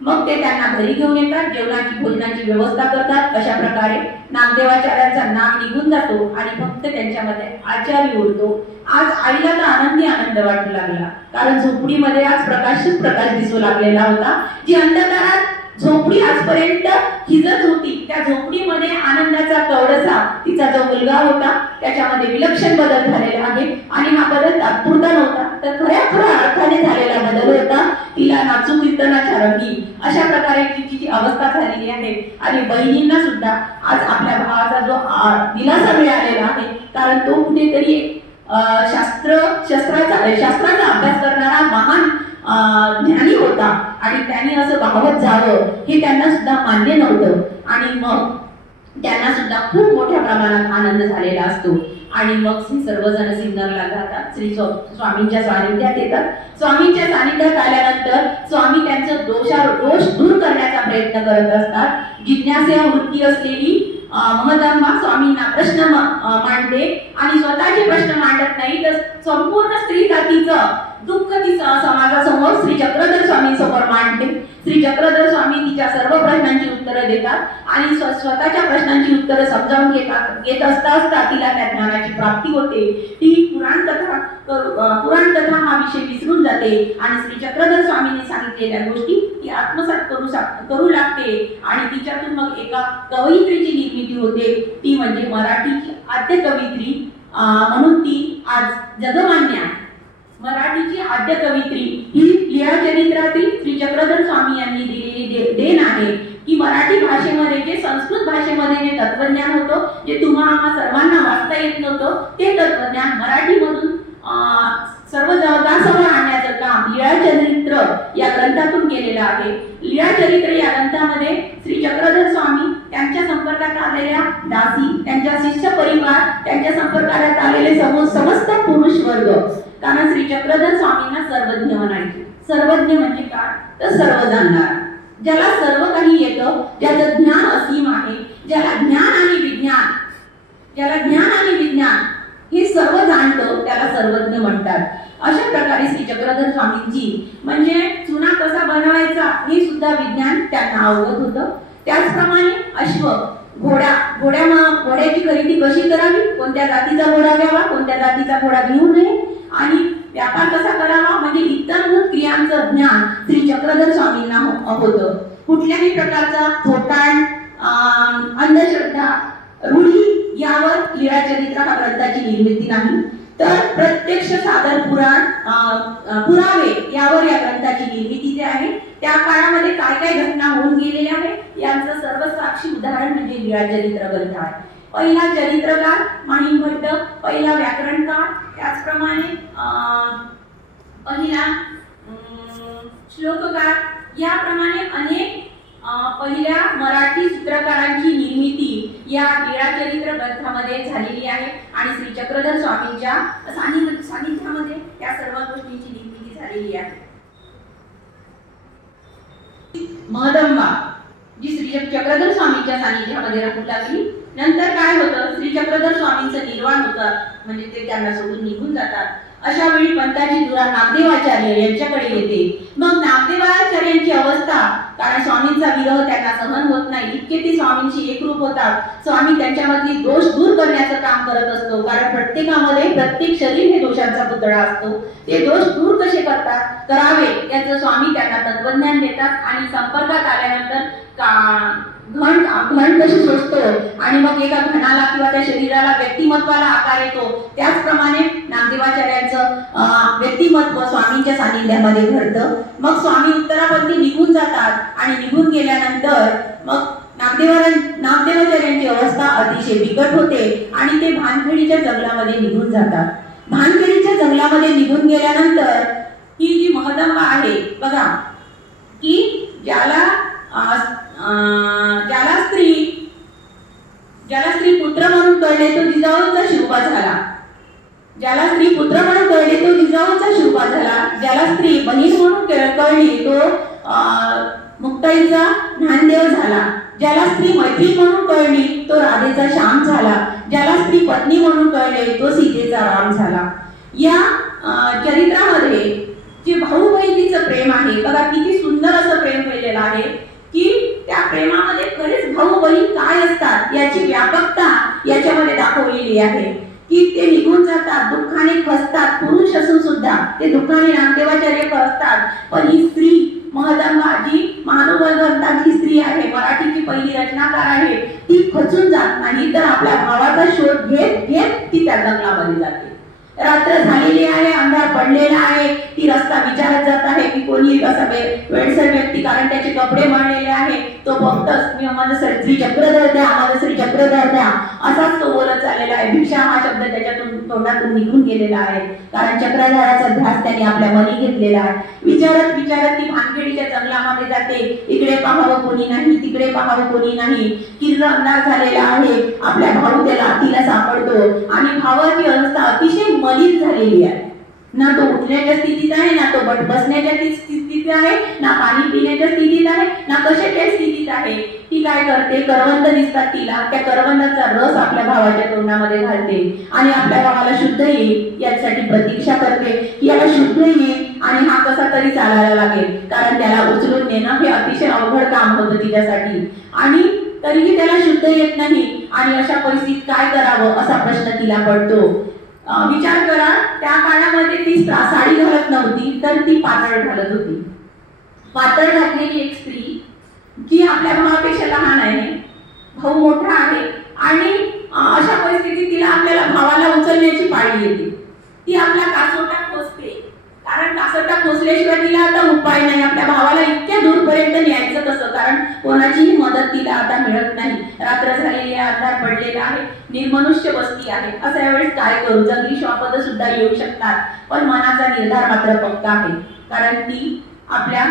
मग ते त्यांना घरी घेऊन येतात, जेवणाची भोजनाची व्यवस्था करतात. अशा प्रकारे नामदेवाचार्यांचा नाम निघून जातो आणि फक्त त्यांच्यामध्ये आचार्य उरतो. आज आईला तर आनंद वाटू लागला, कारण झोपडीमध्ये आज प्रकाश दिसू लागलेला होता. जी अंधकारात झोपडी आजपर्यंत हिजत होती, त्या झोपडीमध्ये आनंदाचा कवडसा तिचा जो मुलगा होता त्याच्यामध्ये विलक्षण बदल झालेला आहे. आणि हा बदल तात्पुरता नव्हता, तर खऱ्या अर्थाने झालेला बदल होता. तिला नाचू कीर्तनाच्या रंगी अशा प्रकारे तिची अवस्था झालेली आहे. आणि बहिणींना सुद्धा आज आपल्या भावाचा जो दिलासा मिळालेला आहे, कारण तो कुठेतरी शास्त्राचा अभ्यास करणारा महान ज्ञानी होता आणि त्यांनी असं भावत जावं हे त्यांना सुद्धा मान्य नव्हतं. आणि मग त्यांना सुद्धा खूप मोठ्या प्रमाणात आनंद झालेला असतो. आणि मग सर्वजण सिन्नरला जातात, श्री स्वामींच्या सानिध्यात येतात. स्वामींच्या सानिध्यात आल्यानंतर स्वामी त्यांचं दोष दूर करण्याचा प्रयत्न करत असतात. जिज्ञासा वृत्ती असलेली महदंबा स्वामींना प्रश्न मांडते आणि स्वतःचे प्रश्न मांडत नाही, तर संपूर्ण स्त्री जातीचं दुःख ती समाजासमोर श्री चक्रधर स्वामी समोर मांडते. श्री चक्रधर स्वामी तिच्या सर्व प्रश्नांची उत्तरं देतात आणि स्वतःच्या प्रश्नांची उत्तरं समजावून घेत असता तिला त्या ज्ञानाची प्राप्ती होते. ती पुराण कथा हा विषय विसरून जाते आणि श्री चक्रधर स्वामींनी सांगितलेल्या गोष्टी ती आत्मसात करू लागते. आणि तिच्यातून मग एका कवयित्रीची निर्मिती होते, ती म्हणजे मराठीची आद्य कवयित्री म्हणून ती आज जगमान्य आहे. मराठीची आद्य कवयित्री ही लीळाचरित्रातील श्री चक्रधर स्वामी यांनी दिलेली देण आहे की मराठी भाषेमध्ये जे संस्कृत भाषेमध्ये जे तत्वज्ञान होतं, जे तुम्हाला सर्वांना वाचता येत नव्हतं, ते तत्वज्ञान मराठीमधून सर्व जगासमोर आणण्याचं काम लीळाचरित्र या ग्रंथातून केलेलं आहे. लीळाचरित्र या ग्रंथामध्ये श्री चक्रधर स्वामी, त्यांच्या संपर्कात आलेल्या दासी, त्यांच्या शिष्य परिवार, त्यांच्या संपर्कात आलेले समस्त पुरुष वर्ग, कारण श्री चक्रधर स्वामींना सर्वज्ञ म्हणायचे. सर्वज्ञ म्हणजे काय? तर सर्व जाणणारा, ज्याला सर्व काही येतं, ज्याचं ज्ञान असीम आहे, ज्याला ज्ञान आणि विज्ञान हे सर्व जाणतं, त्याला सर्वज्ञ म्हणतात. अशा प्रकारे श्री चक्रधर स्वामींची म्हणजे चुना कसा बनवायचा हे सुद्धा विज्ञान त्यांना अवगत होतं. त्याचप्रमाणे अश्व, घोड्याची खरेदी कशी करावी, कोणत्या जातीचा घोडा घ्यावा, कोणत्या जातीचा घोडा घेऊ नये, आणि व्यापार कसा करावा, म्हणजे इतरभूत क्रियांचं ज्ञान श्री चक्रधर स्वामींना होतं. कुठल्याही प्रकारचा थोटांड, अंधश्रद्धा, रूढी यावर लीळाचरित्र हा ग्रंथाची निर्मिती नाही, तर प्रत्यक्ष साधन पुरावे यावर या ग्रंथाची निर्मिती जी आहे. त्या काळामध्ये काय काय घटना होऊन गेलेल्या आहेत यांचं सर्व साक्षी उदाहरण म्हणजे लीळाचरित्र ग्रंथ आहे. पहिला चरित्रकार माहिमभट्ट, पहिला व्याकरणकार, त्याचप्रमाणे पहिला श्लोककार, याप्रमाणे अनेक पहिल्या मराठी सूत्रकारांची निर्मिती या लीळाचरित्र ग्रंथामध्ये झालेली आहे. आणि श्री चक्रधर स्वामींच्या सानिध्यामध्ये त्या सर्व गोष्टींची निर्मिती झालेली आहे. महदंबा जी श्री चक्रधर स्वामींच्या सानिध्यामध्ये राहू लागली. नंतर काय होतं, श्री चक्रधर स्वामींचं निर्वाण होतं, म्हणजे ते त्यांना सोडून निघून जातात. अशा वेळी पंथाची धुरा नामदेवाचार्य यांच्याकडे येते. मग नामदेवाचार्यांची अवस्था, कारण स्वामींचा विरह त्यांना सहन होत नाही, इतके ते स्वामींशी एकरूप होतात. स्वामी त्यांच्यामधली दोष दूर करण्याचं काम करत असतो, कारण प्रत्येकामध्ये प्रत्येक शरीर हे दोषांचा पुतळा असतो. ते दोष दूर कसे करावे याचं स्वामी त्यांना तत्वज्ञान देतात. आणि संपर्कात आल्यानंतर घण कशी सोसतो आणि मग एका घणाला किंवा त्या शरीराला व्यक्तिमत्वाला आकार येतो, त्याचप्रमाणे नामदेवाचार्यांचं व्यक्तिमत्व स्वामींच्या सानिध्यामध्ये घडतं. मग स्वामी उत्तरापंथी निघून जातात आणि निघून गेल्यानंतर मग नामदेवाचार्यांची अवस्था अतिशय बिकट होते आणि ते भानखेडीच्या जंगलामध्ये निघून जातात. भानखेडीच्या जंगलामध्ये निघून गेल्यानंतर ही जी महदंबा आहे बघा, की ज्याला स्त्री पुत्र म्हणून कळले तो जिजाऊचा शिवबा झाला. ज्याला स्त्री पुत्र म्हणून कळले तो जिजाऊचा शिवबा झाला. ज्याला स्त्री बहीण म्हणून कळली तो मुक्ताईचा ज्ञानदेव झाला. ज्याला स्त्री मैत्रीण म्हणून कळली तो राधेचा श्याम झाला. ज्याला स्त्री पत्नी म्हणून कळले तो सीतेचा राम झाला. या चरित्रामध्ये जे भाऊ बहिणीचं प्रेम आहे बघा, किती सुंदर असं प्रेम केलेलं आहे, की त्या प्रेमामध्ये खरेच भाऊ बहीण काय असतात याची व्यापकता याच्यामध्ये दाखवलेली आहे. की ते निघून जातात, दुःखाने खचतात, पुरुष असून सुद्धा ते दुःखाने नामदेवाचार्य खचतात. पण ही स्त्री महदंबा जी महानुभाव ग्रंथाची स्त्री आहे, मराठीची पहिली रचनाकार आहे, ती खचून जात नाही, तर आपल्या भावाचा शोध घेत घेत ती त्या जंगलामध्ये जाते. रात्र झालेली आहे, अंधार पडलेला आहे, ती रस्ता विचारत जात आहे की कोणी असा वेळसर व्यक्ती, कारण त्याचे कपडे मळलेले आहे, तो फक्त माझं श्री चक्रधर द्या, माझं श्री चक्रधर द्या असाच तो बोलत चाललेला आहे. भिक्षा हा शब्द त्याच्यातून तोंडातून निघून गेलेला आहे, कारण चक्रधराचा ध्यास त्याने आपल्या मनी घेतलेला आहे. विचारत विचारत ती भानखेडीच्या जंगलामध्ये जाते. इकडे पाहावं कोणी नाही, तिकडे पाहावं कोणी नाही, किरण अंधार झालेला आहे. आपल्या भाऊ त्याला तिला सापडतो आणि भावाची अवस्था अतिशय मलिन झालेली आहे. ना तो उठण्याच्या स्थितीत आहे, ना तो बसण्याच्या स्थितीत आहे, ना पाणी पिण्याच्या स्थितीत आहे, ना कशाच्या स्थितीत आहे. ती काय करते, करवंद दिसतात तिला, त्या करवंदाचा रस आपल्या भावाच्या तोंडामध्ये घालते आणि आपल्या भावाला शुद्ध येईल यासाठी प्रतीक्षा करते की याला शुद्ध येईल आणि हा कसा तरी चालायला लागेल, कारण त्याला उचलून नेणं हे अतिशय अवघड काम होतं तिच्यासाठी. आणि तरीही त्याला शुद्ध येत नाही आणि अशा परिस्थितीत काय करावं असा प्रश्न तिला पडतो. विचार करा, त्या काळामध्ये ती साडी घालत नव्हती, तर ती पातळ घालत होती. पातळ घातलेली एक स्त्री जी आपल्या भावापेक्षा लहान आहे, भाऊ मोठा आहे, आणि अशा परिस्थितीत तिला आपल्याला भावाला उचलण्याची पाळी येते. ती आपला कासोटा खोसते, कारण कासोटा खोसल्याशिवाय तिला आता उपाय नाही. आपल्या भावाला इतक्या दूरपर्यंत न्यायचं कसं, कारण कोणाचीही मदत तिला आता मिळत नाही. रात्र झालेली आहे, अंधार पडलेला आहे, निर्मनुष्य वस्ती आहे. अशा वेळेस काय करू, जंगली श्वापद सुद्धा येऊ शकतात, पण मनाचा निर्धार मात्र पक्का आहे, कारण ती आपल्या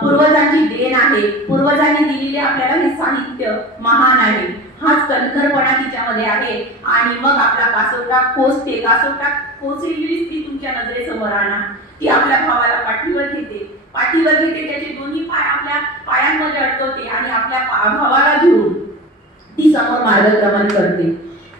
पूर्वजांची देण आहे. पूर्वजांनी दिलेले आपल्याला हे साहित्य महान आहे, हाच कणखरपणा तिच्यामध्ये आहे. आणि मग आपला कासोटा खोसते. कासोटा खोसलेली स्त्री तुमच्या नजरेसमोर आणा. ती आपल्या भावाला पाठीवर घेते, त्याचे दोन्ही पाय आपल्या पायांमध्ये अडकवते आणि आपल्या भावाला घेऊन ती समोर मार्गक्रमण करते.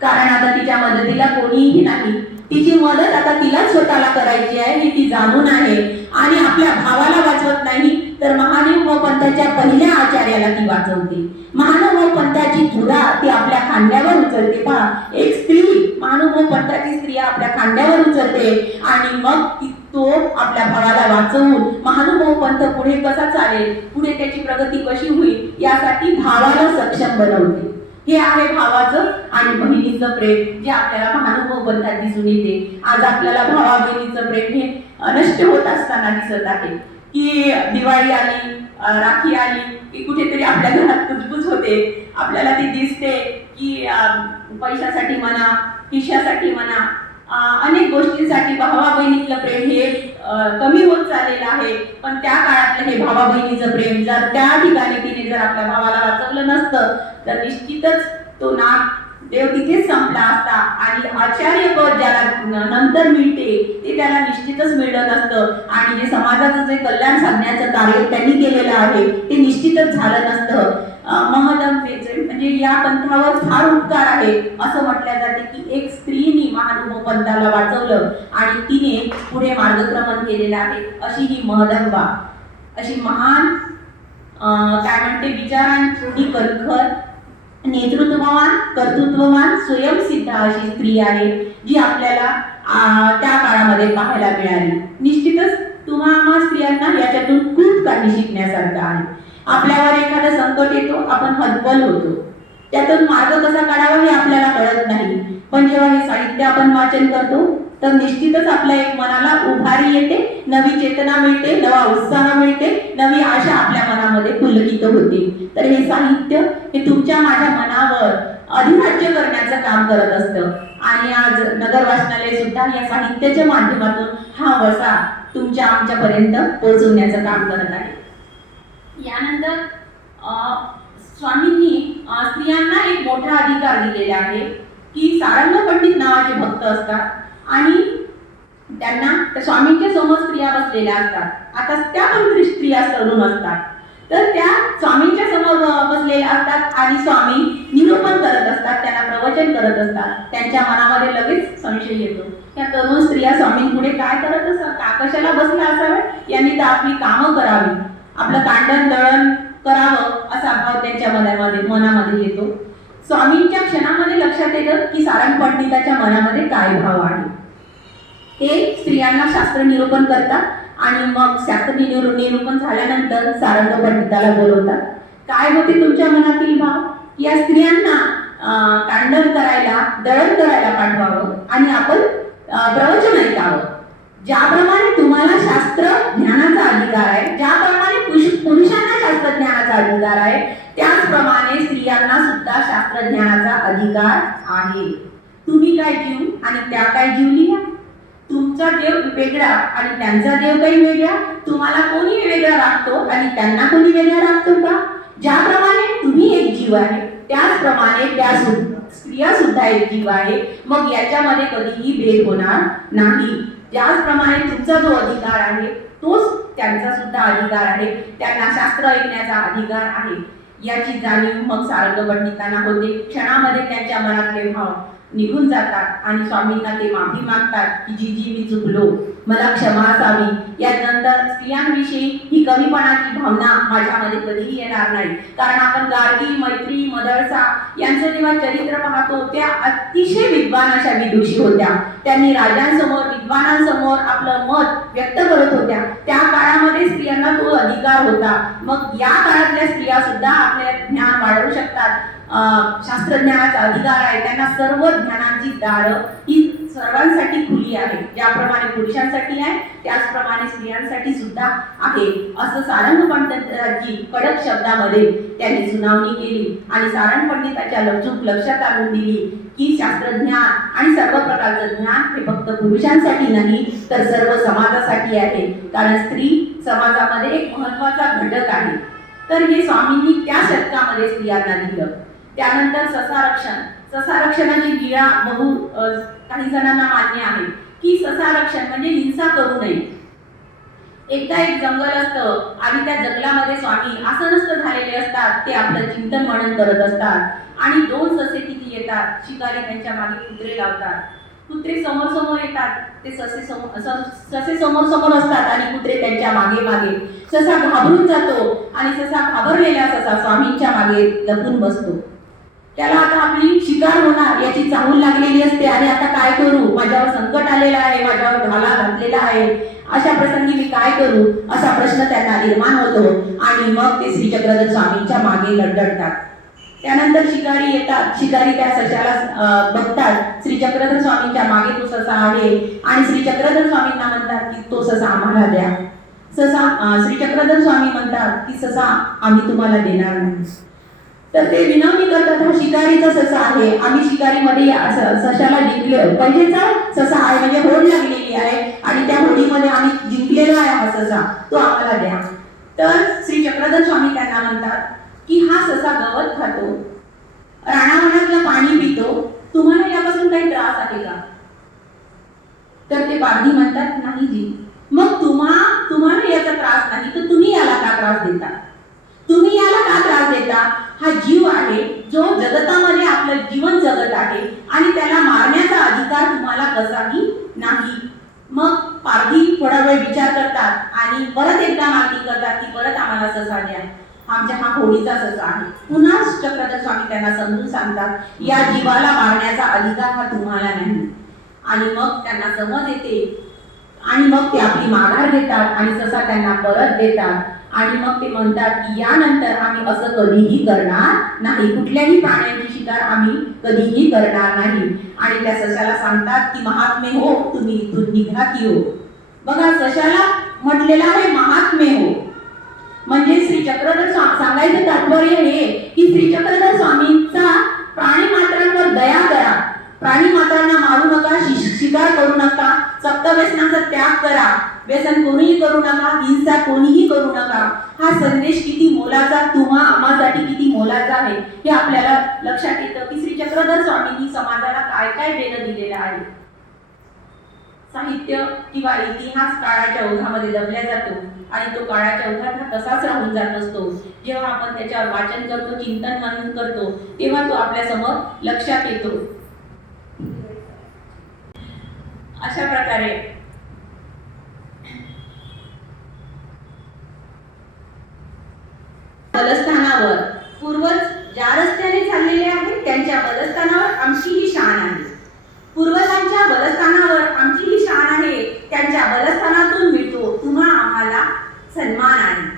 कारण आता तिच्या मदतीला कोणीही नाही, तिची मदत आता तिला स्वतःला करायची आहे हे ती जाणून आहे. आणि आपल्या भावाला वाचवत नाही तर महानुभाव पंथाच्या पहिल्या आचार्याला ती वाचवते. महानुभाव पंथाची धुरा ती आपल्या खांद्यावर उचलते. पहा, एक स्त्री, महानुभाव पंथाची स्त्री आपल्या खांद्यावर उचलते आणि मग तो आपल्या भावाला वाचवून महानुभाव पंथ पुढे कसा चालेल, पुढे त्याची प्रगती कशी होईल यासाठी भावाला सक्षम बनवते. हे आहे भावाचं आणि बहिणीचं प्रेम, जे आपल्याला महानुभाव पंथात दिसून येते. आज आपल्याला भावा बहिणीचं प्रेम हे नष्ट होत असताना दिसत आहे. की दिवाळी आली, राखी आली की कुठेतरी आपल्या घरात कुजबुज होते. आपल्याला ती दिसते की पैशासाठी म्हणा, खिशासाठी म्हणा, अनेक गोष्टींसाठी भावा बहिणीतलं प्रेम हे कमी होत चाललेलं आहे. पण त्या काळातलं हे भावा बहिणीचं प्रेम जर त्या ठिकाणी तिने जर आपल्या भावाला वाचवलं नसतं तर निश्चितच तो नाग देव तिथेच संपला असता आणि आचार्य पद ज्याला नंतर मिळते ते त्याला निश्चितच मिळलं नसतं आणि जे समाजाचं जे कल्याण साधण्याचं कार्य त्यांनी केलेलं आहे ते निश्चितच झालं नसतं. महदंबेचे म्हणजे या पंथावर फार उपकार आहे असं म्हटलं जाते की एक स्त्रीनी पंताला वाचवलं आणि तिने पुढे मार्गक्रमण केलेलं आहे. अशी ही महदंबा, अशी महान काय म्हणते विचारांची कणखर, नेतृत्ववान, कर्तृत्ववान, स्वयंसिद्ध अशी स्त्री आहे जी आपल्याला त्या काळामध्ये पाहायला मिळाली. निश्चितच तुम्हा स्त्रियांना याच्यातून खूप काही शिकण्यासारखं आहे. आपल्यावर एखादं संकट येतो, आपण हतबल होतो, त्यातून मार्ग कसा काढावा हे आपल्याला कळत नाही. पण जेव्हा हे साहित्य आपण वाचन करतो तर निश्चितच आपल्या एक मनाला उभारी येते, नवी चेतना मिळते, नवा उत्साह मिळते, नवी आशा आपल्या मनामध्ये पुलकित होते. तर हे साहित्य हे तुमच्या माझ्या मनावर अधिराज्य करण्याचं काम करत असतं. आणि आज नगर वाचनालय सुद्धा या साहित्याच्या माध्यमातून हा वसा तुमच्या आमच्यापर्यंत पोहोचवण्याचं काम करत आहे. यानंतर स्वामींनी स्त्रियांना एक मोठा अधिकार दिलेला आहे की सारंग पंडित नावाचे भक्त असतात आणि त्यांना स्वामींच्या समोर स्त्रिया बसलेल्या असतात. आता त्या पण स्त्रिया तरुण असतात, तर त्या स्वामींच्या समोर बसलेल्या असतात आणि स्वामी निरूपण करत असतात, त्यांना प्रवचन करत असतात. त्यांच्या मनामध्ये लगेच संशय येतो, त्या तरुण स्त्रिया स्वामींपुढे काय करत असतात, कशाला बसल्या असाव्या, यांनी तर आपली कामं करावी, आपलं कांडण दळण करावं असा भाव त्यांच्या मनामध्ये येतो. स्वामींच्या क्षणामध्ये लक्षात येतं की सारंग पंडिताच्या मनामध्ये काय भाव आहे. ते स्त्रियांना शास्त्र निरूपण करतात आणि मग शास्त्र निरूपण झाल्यानंतर सारंग पंडिताला बोलवतात. काय होते तुमच्या मनातील भाव? या स्त्रियांना कांडण करायला, दळण करायला पाठवावं आणि आपण प्रवचन ऐकावं. ज्याप्रमाणे तुम्हाला शास्त्र ज्ञानाचा अधिकार आहे, ज्याप्रमाणे पुरुषांना शास्त्र ज्ञानाचा अधिकार आहे, त्याचप्रमाणे स्त्रियांना सुद्धा शास्त्र ज्ञानाचा अधिकार आहे. तुम्ही काय जीव आणि त्या काय जीवली? तुमचा देव वेगळा आणि त्यांचा देव काही वेगळा. तुम्हाला कोणी वेगळा राखतो आणि त्यांना कोणी वेगळा राखतो का? ज्याप्रमाणे तुम्ही एक जीव आहे, त्याचप्रमाणे त्या स्त्रिया सुद्धा एक जीव आहे. मग याच्यामध्ये कधीही भेद होणार नाही. त्याचप्रमाणे तुमचा जो अधिकार आहे तोच त्यांचा सुद्धा अधिकार आहे. त्यांना शास्त्र ऐकण्याचा अधिकार आहे. याची जाणीव मग सारंग पंडितांना होते. क्षणामध्ये त्यांच्या मनातले भाव निघून जातात आणि स्वामींना ते माफी मागतात की जी मी चुकलो, मला क्षमा असावी. यानंतर स्त्रियांविषयी ही कमीपणाची भावना माझ्यामध्ये कधीही येणार नाही. कारण आपण गार्गी, मैत्री, मदरसा यांचं जेव्हा चरित्र पाहतो, त्या अतिशय विद्वान अशा विदुषी होत्या. त्यांनी राजांसमोर, विद्वानांसमोर आपलं मत व्यक्त करत होत्या. त्या काळामध्ये स्त्रियांना तो अधिकार होता. मग या काळातल्या स्त्रिया सुद्धा आपले ज्ञान वाढवू शकतात. शास्त्रज्ञानाचा अधिकार आहे. त्यांना सर्व ज्ञानाची दारं ही सर्वांसाठी खुली आहे. ज्याप्रमाणे पुरुषांसाठी आहे त्याचप्रमाणे स्त्रियांसाठी सुद्धा आहे. असं सारंग पंडितांची कडक शब्दामध्ये त्यांनी सुनावणी केली आणि सारंग पंडिताच्या चूक लक्षात आणून दिली की शास्त्रज्ञान आणि सर्व प्रकारचं ज्ञान हे फक्त पुरुषांसाठी नाही तर सर्व समाजासाठी आहे. कारण स्त्री समाजामध्ये एक महत्वाचा घटक आहे. तर हे स्वामींनी त्या शतकामध्ये स्त्रियांना दिलं. त्यानंतर ससारक्षणाची गिळा बघू काही जणांना मान्य आहे की ससारक्षण म्हणजे हिंसा करू नये. एकदा एक जंगल असतं आणि त्या जंगलामध्ये स्वामी आसनस्थ झालेले असतात. ते आपलं चिंतन मनन करत असतात आणि दोन ससे तिथे येतात. शिकारी त्यांच्या मागे कुत्रे लावतात. कुत्रे समोर समोर येतात. ते ससे समोर समोर असतात आणि कुत्रे त्यांच्या मागे मागे. ससा घाबरून जातो आणि ससा घाबरलेला ससा स्वामींच्या मागे लपून बसतो. त्याला आता आपली शिकार होणार याची चाहूल लागलेली असते आणि आता काय करू, माझ्यावर संकट आलेलं आहे, माझ्यावर घाला घातलेला आहे, अशा प्रसंगी मी काय करू असा प्रश्न त्यांना निर्माण होतो आणि मग ते श्री चक्रधर स्वामींच्या मागे लढतात. त्यानंतर शिकारी येतात. शिकारी त्या सशाला बघतात. श्री चक्रधर स्वामींच्या मागे तो ससा आहे आणि श्री चक्रधर स्वामींना म्हणतात की तो ससा आम्हाला द्या. श्री चक्रधर स्वामी म्हणतात की ससा आम्ही तुम्हाला देणार नाही. तर ते विनवणी करतात, हा शिकारीचा ससा आहे, आम्ही शिकारीमध्ये सशाला जिंकलो, पहिलेचा ससा आहे म्हणजे होड लागलेली आहे आणि त्या होडीमध्ये आम्ही जिंकलेलो आहे हा ससा, तो आम्हाला द्या. तर श्री चक्रधर स्वामी त्यांना म्हणतात की हा ससा गवत खातो, राणावनातलं पाणी पितो, तुम्हाला यापासून काही त्रास आहे का? तर ते पारधी म्हणतात नाही जी. मग तुम्हाला याचा त्रास नाही तर तुम्ही याला का त्रास देता? तुम्ही याला का त्रास देता? हा जीव आहे जो जगतामध्ये आपलं जीवन जगत आहे आणि त्याला मारण्याचा अधिकार तुम्हाला कसाही नाही. मग पारधी थोडा वेळ विचार करतात आणि परत एकदा मागणी करतात की परत आम्हाला ससा द्या, आमच्या हा होळीचा ससा आहे. पुन्हा चक्रधर स्वामी त्यांना समजून सांगतात, या जीवाला मारण्याचा अधिकार हा तुम्हाला नाही. आणि मग त्यांना समज येते आणि मग ते आपली माघार घेतात आणि ससा त्यांना परत देतात. आणि मग ते म्हणतात की यानंतर आम्ही असं कधीही करणार नाही, कुठल्याही प्राण्यांची शिकार आम्ही कधीही करणार नाही. आणि त्या सशाला सांगतात की महात्मे हो, तुम्ही इथून निघा की हो. बघा, सशाला म्हटलेलं आहे महात्मे हो, म्हणजे श्री चक्रधर सांगायचं तात्पर्य हे की श्री चक्रधर स्वामींचा प्राणी मात्रांवर दया करा, प्राणी मात्रांना मारू नका, शिकार करू नका, सप्तव्यसनाचा त्याग करा, व्यसन कोणीही करू नका, हिंसा कोणीही करू नका. हा संदेश किती मोलाचा, तुम्हा आम्हासाठी किती मोलाचा आहे हे आपल्याला लक्षात येतं की श्री चक्रधर स्वामींनी समाजाला काय काय देणं दिलेलं आहे. साहित्य किंवा इतिहास काळाच्या ओघामध्ये दबल्या जातो आणि तो काळाच्या ओघात हा तसाच राहून जात असतो. जेव्हा आपण त्याच्यावर वाचन करतो, चिंतन मनन करतो, तेव्हा तो आपल्या समोर लक्षात येतो. अशा प्रकारे बलस्थानावर पूर्वज ज्या रस्त्याने चाललेले आहेत त्यांच्या बलस्थानावर आमची ही शान आहे. पूर्वजांच्या बलस्थानावर आमची ही शान आहे, त्यांच्या बलस्थानातून मिळतो तुम्हा आम्हाला सन्मान आहे.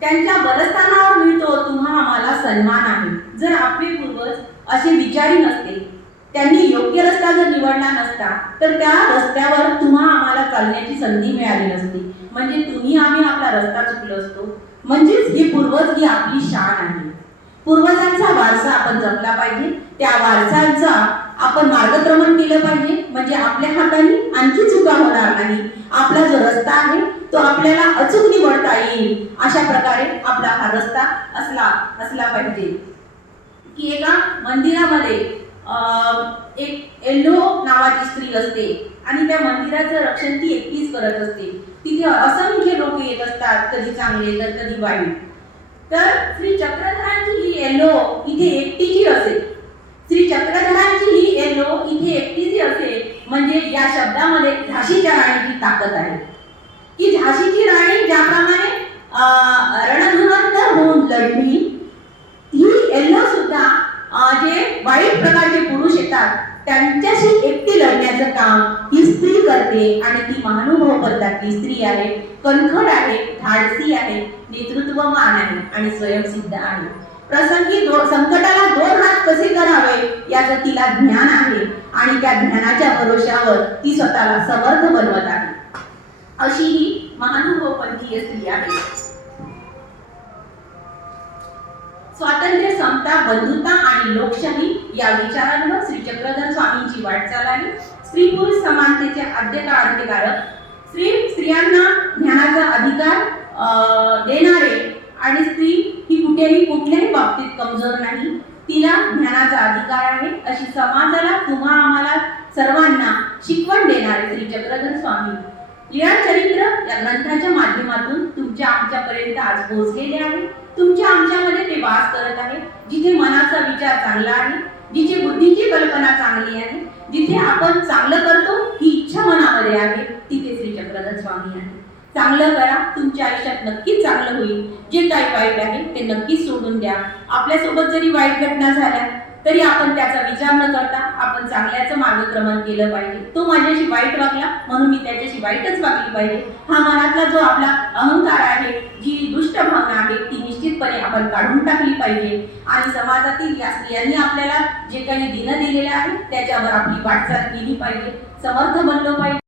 त्यांच्या बलस्थानावर मिळतो तुम्हा आम्हाला सन्मान आहे. जर आपले पूर्वज असे विचारी नसते, त्यांनी योग्य रस्ता जर निवडला नसता, तर त्या रस्त्यावर तुम्हा आम्हाला चालण्याची संधी मिळाली नसती. म्हणजे तुम्ही आम्ही आपला रस्ता चुकलो असतो. म्हणजेच हे पूर्वज ही आपली शान आहे. पूर्वजांचा वारसा आपण जपला पाहिजे, त्या वारसांचा आपण मार्गक्रमण केलं पाहिजे, म्हणजे आपल्या हाताने आणखी चुका होणार नाही. आपला जो रस्ता आहे तो आपल्याला अचूक निवडता येईल, अशा प्रकारे आपला हा रस्ता असला पाहिजे. की एका मंदिरामध्ये एक एल्लो नावाची स्त्री असते आणि त्या मंदिराचं रक्षण ती एकटीच करत असते. तिथे असंख्य लोक येत असतात, कधी चांगले तर कधी वाईट. तर श्री चक्रधरांची ही एल्लो इथे एकटीची असेल, श्री चक्रधरांची ही एल्लो इथे एकटीची असेल, म्हणजे या शब्दामध्ये झाशीच्या राणीची ताकद आहे. की झाशीची राणी ज्याप्रमाणे रणधुरंधर होऊन लढली, ही एल्लो सुद्धा जे वाईट प्रकारचे पुरुष येतात त्यांच्याशी एकटी लढण्याचं काम ही स्त्री करते. आणि ती महानुभव पद्धती स्त्री आहे, कणखर आहे, धाडसी आहे, नेतृत्वमान आहे आणि स्वयंसिद्ध आहे. प्रसंगी संकटाला दोन हात कसे करावे याचं तिला ज्ञान आहे आणि त्या ज्ञानाच्या भरोशावर ती स्वतःला समर्थ बनवत आहे. अशी ही महानुभवपंथीय स्त्री आहे. स्वातंत्र्य, समता, बंधुता आणि लोकशाही या विचारांवर श्री चक्रधर स्वामींची वाटचाल आहे. स्त्री पुरुष समानतेचे अंत्यकारक, स्त्रियांना ज्ञानाचा अधिकार देणारे आणि स्त्री ही कुठल्याही बाबतीत कमजोर नाही, तिला ज्ञानाचा अधिकार आहे अशी समाजाला तुम्हा आम्हाला सर्वांना शिकवण देणारे श्री चक्रधर स्वामी लीळा चरित्र या ग्रंथाच्या माध्यमातून तुमच्या आमच्यापर्यंत आज पोहोचलेले आहे. तुमच्या आमच्यामध्ये ते वास करत आहे. जिथे मनाचा विचार चांगला आहे, जिथे बुद्धीची कल्पना चांगली आहे, जिथे आपण चांगलं करतो ही इच्छा मनामध्ये आहे, तिथे श्री चक्रधर स्वामी आहे. चांगलं करा, तुमच्या आयुष्यात नक्कीच चांगलं होईल. जे काही वाईट आहे ते नक्कीच सोडून द्या. आपल्यासोबत जरी वाईट घटना झाल्या तरी आपण त्याचा विचार न करता आपण चांगल्याचं मार्गक्रमण केलं पाहिजे. तो माझ्याशी वाईट वागला म्हणून मी त्याच्याशी वाईटच वागली पाहिजे, हा मनातला जो आपला अहंकार आहे, जी दुष्ट भावना आहे, ती निश्चितपणे आपण काढून टाकली पाहिजे. आणि समाजातील या स्त्रियांनी आपल्याला जे काही दिनं दिलेलं आहे त्याच्यावर आपली वाटचाल केली पाहिजे, समर्थ बनलो पाहिजे.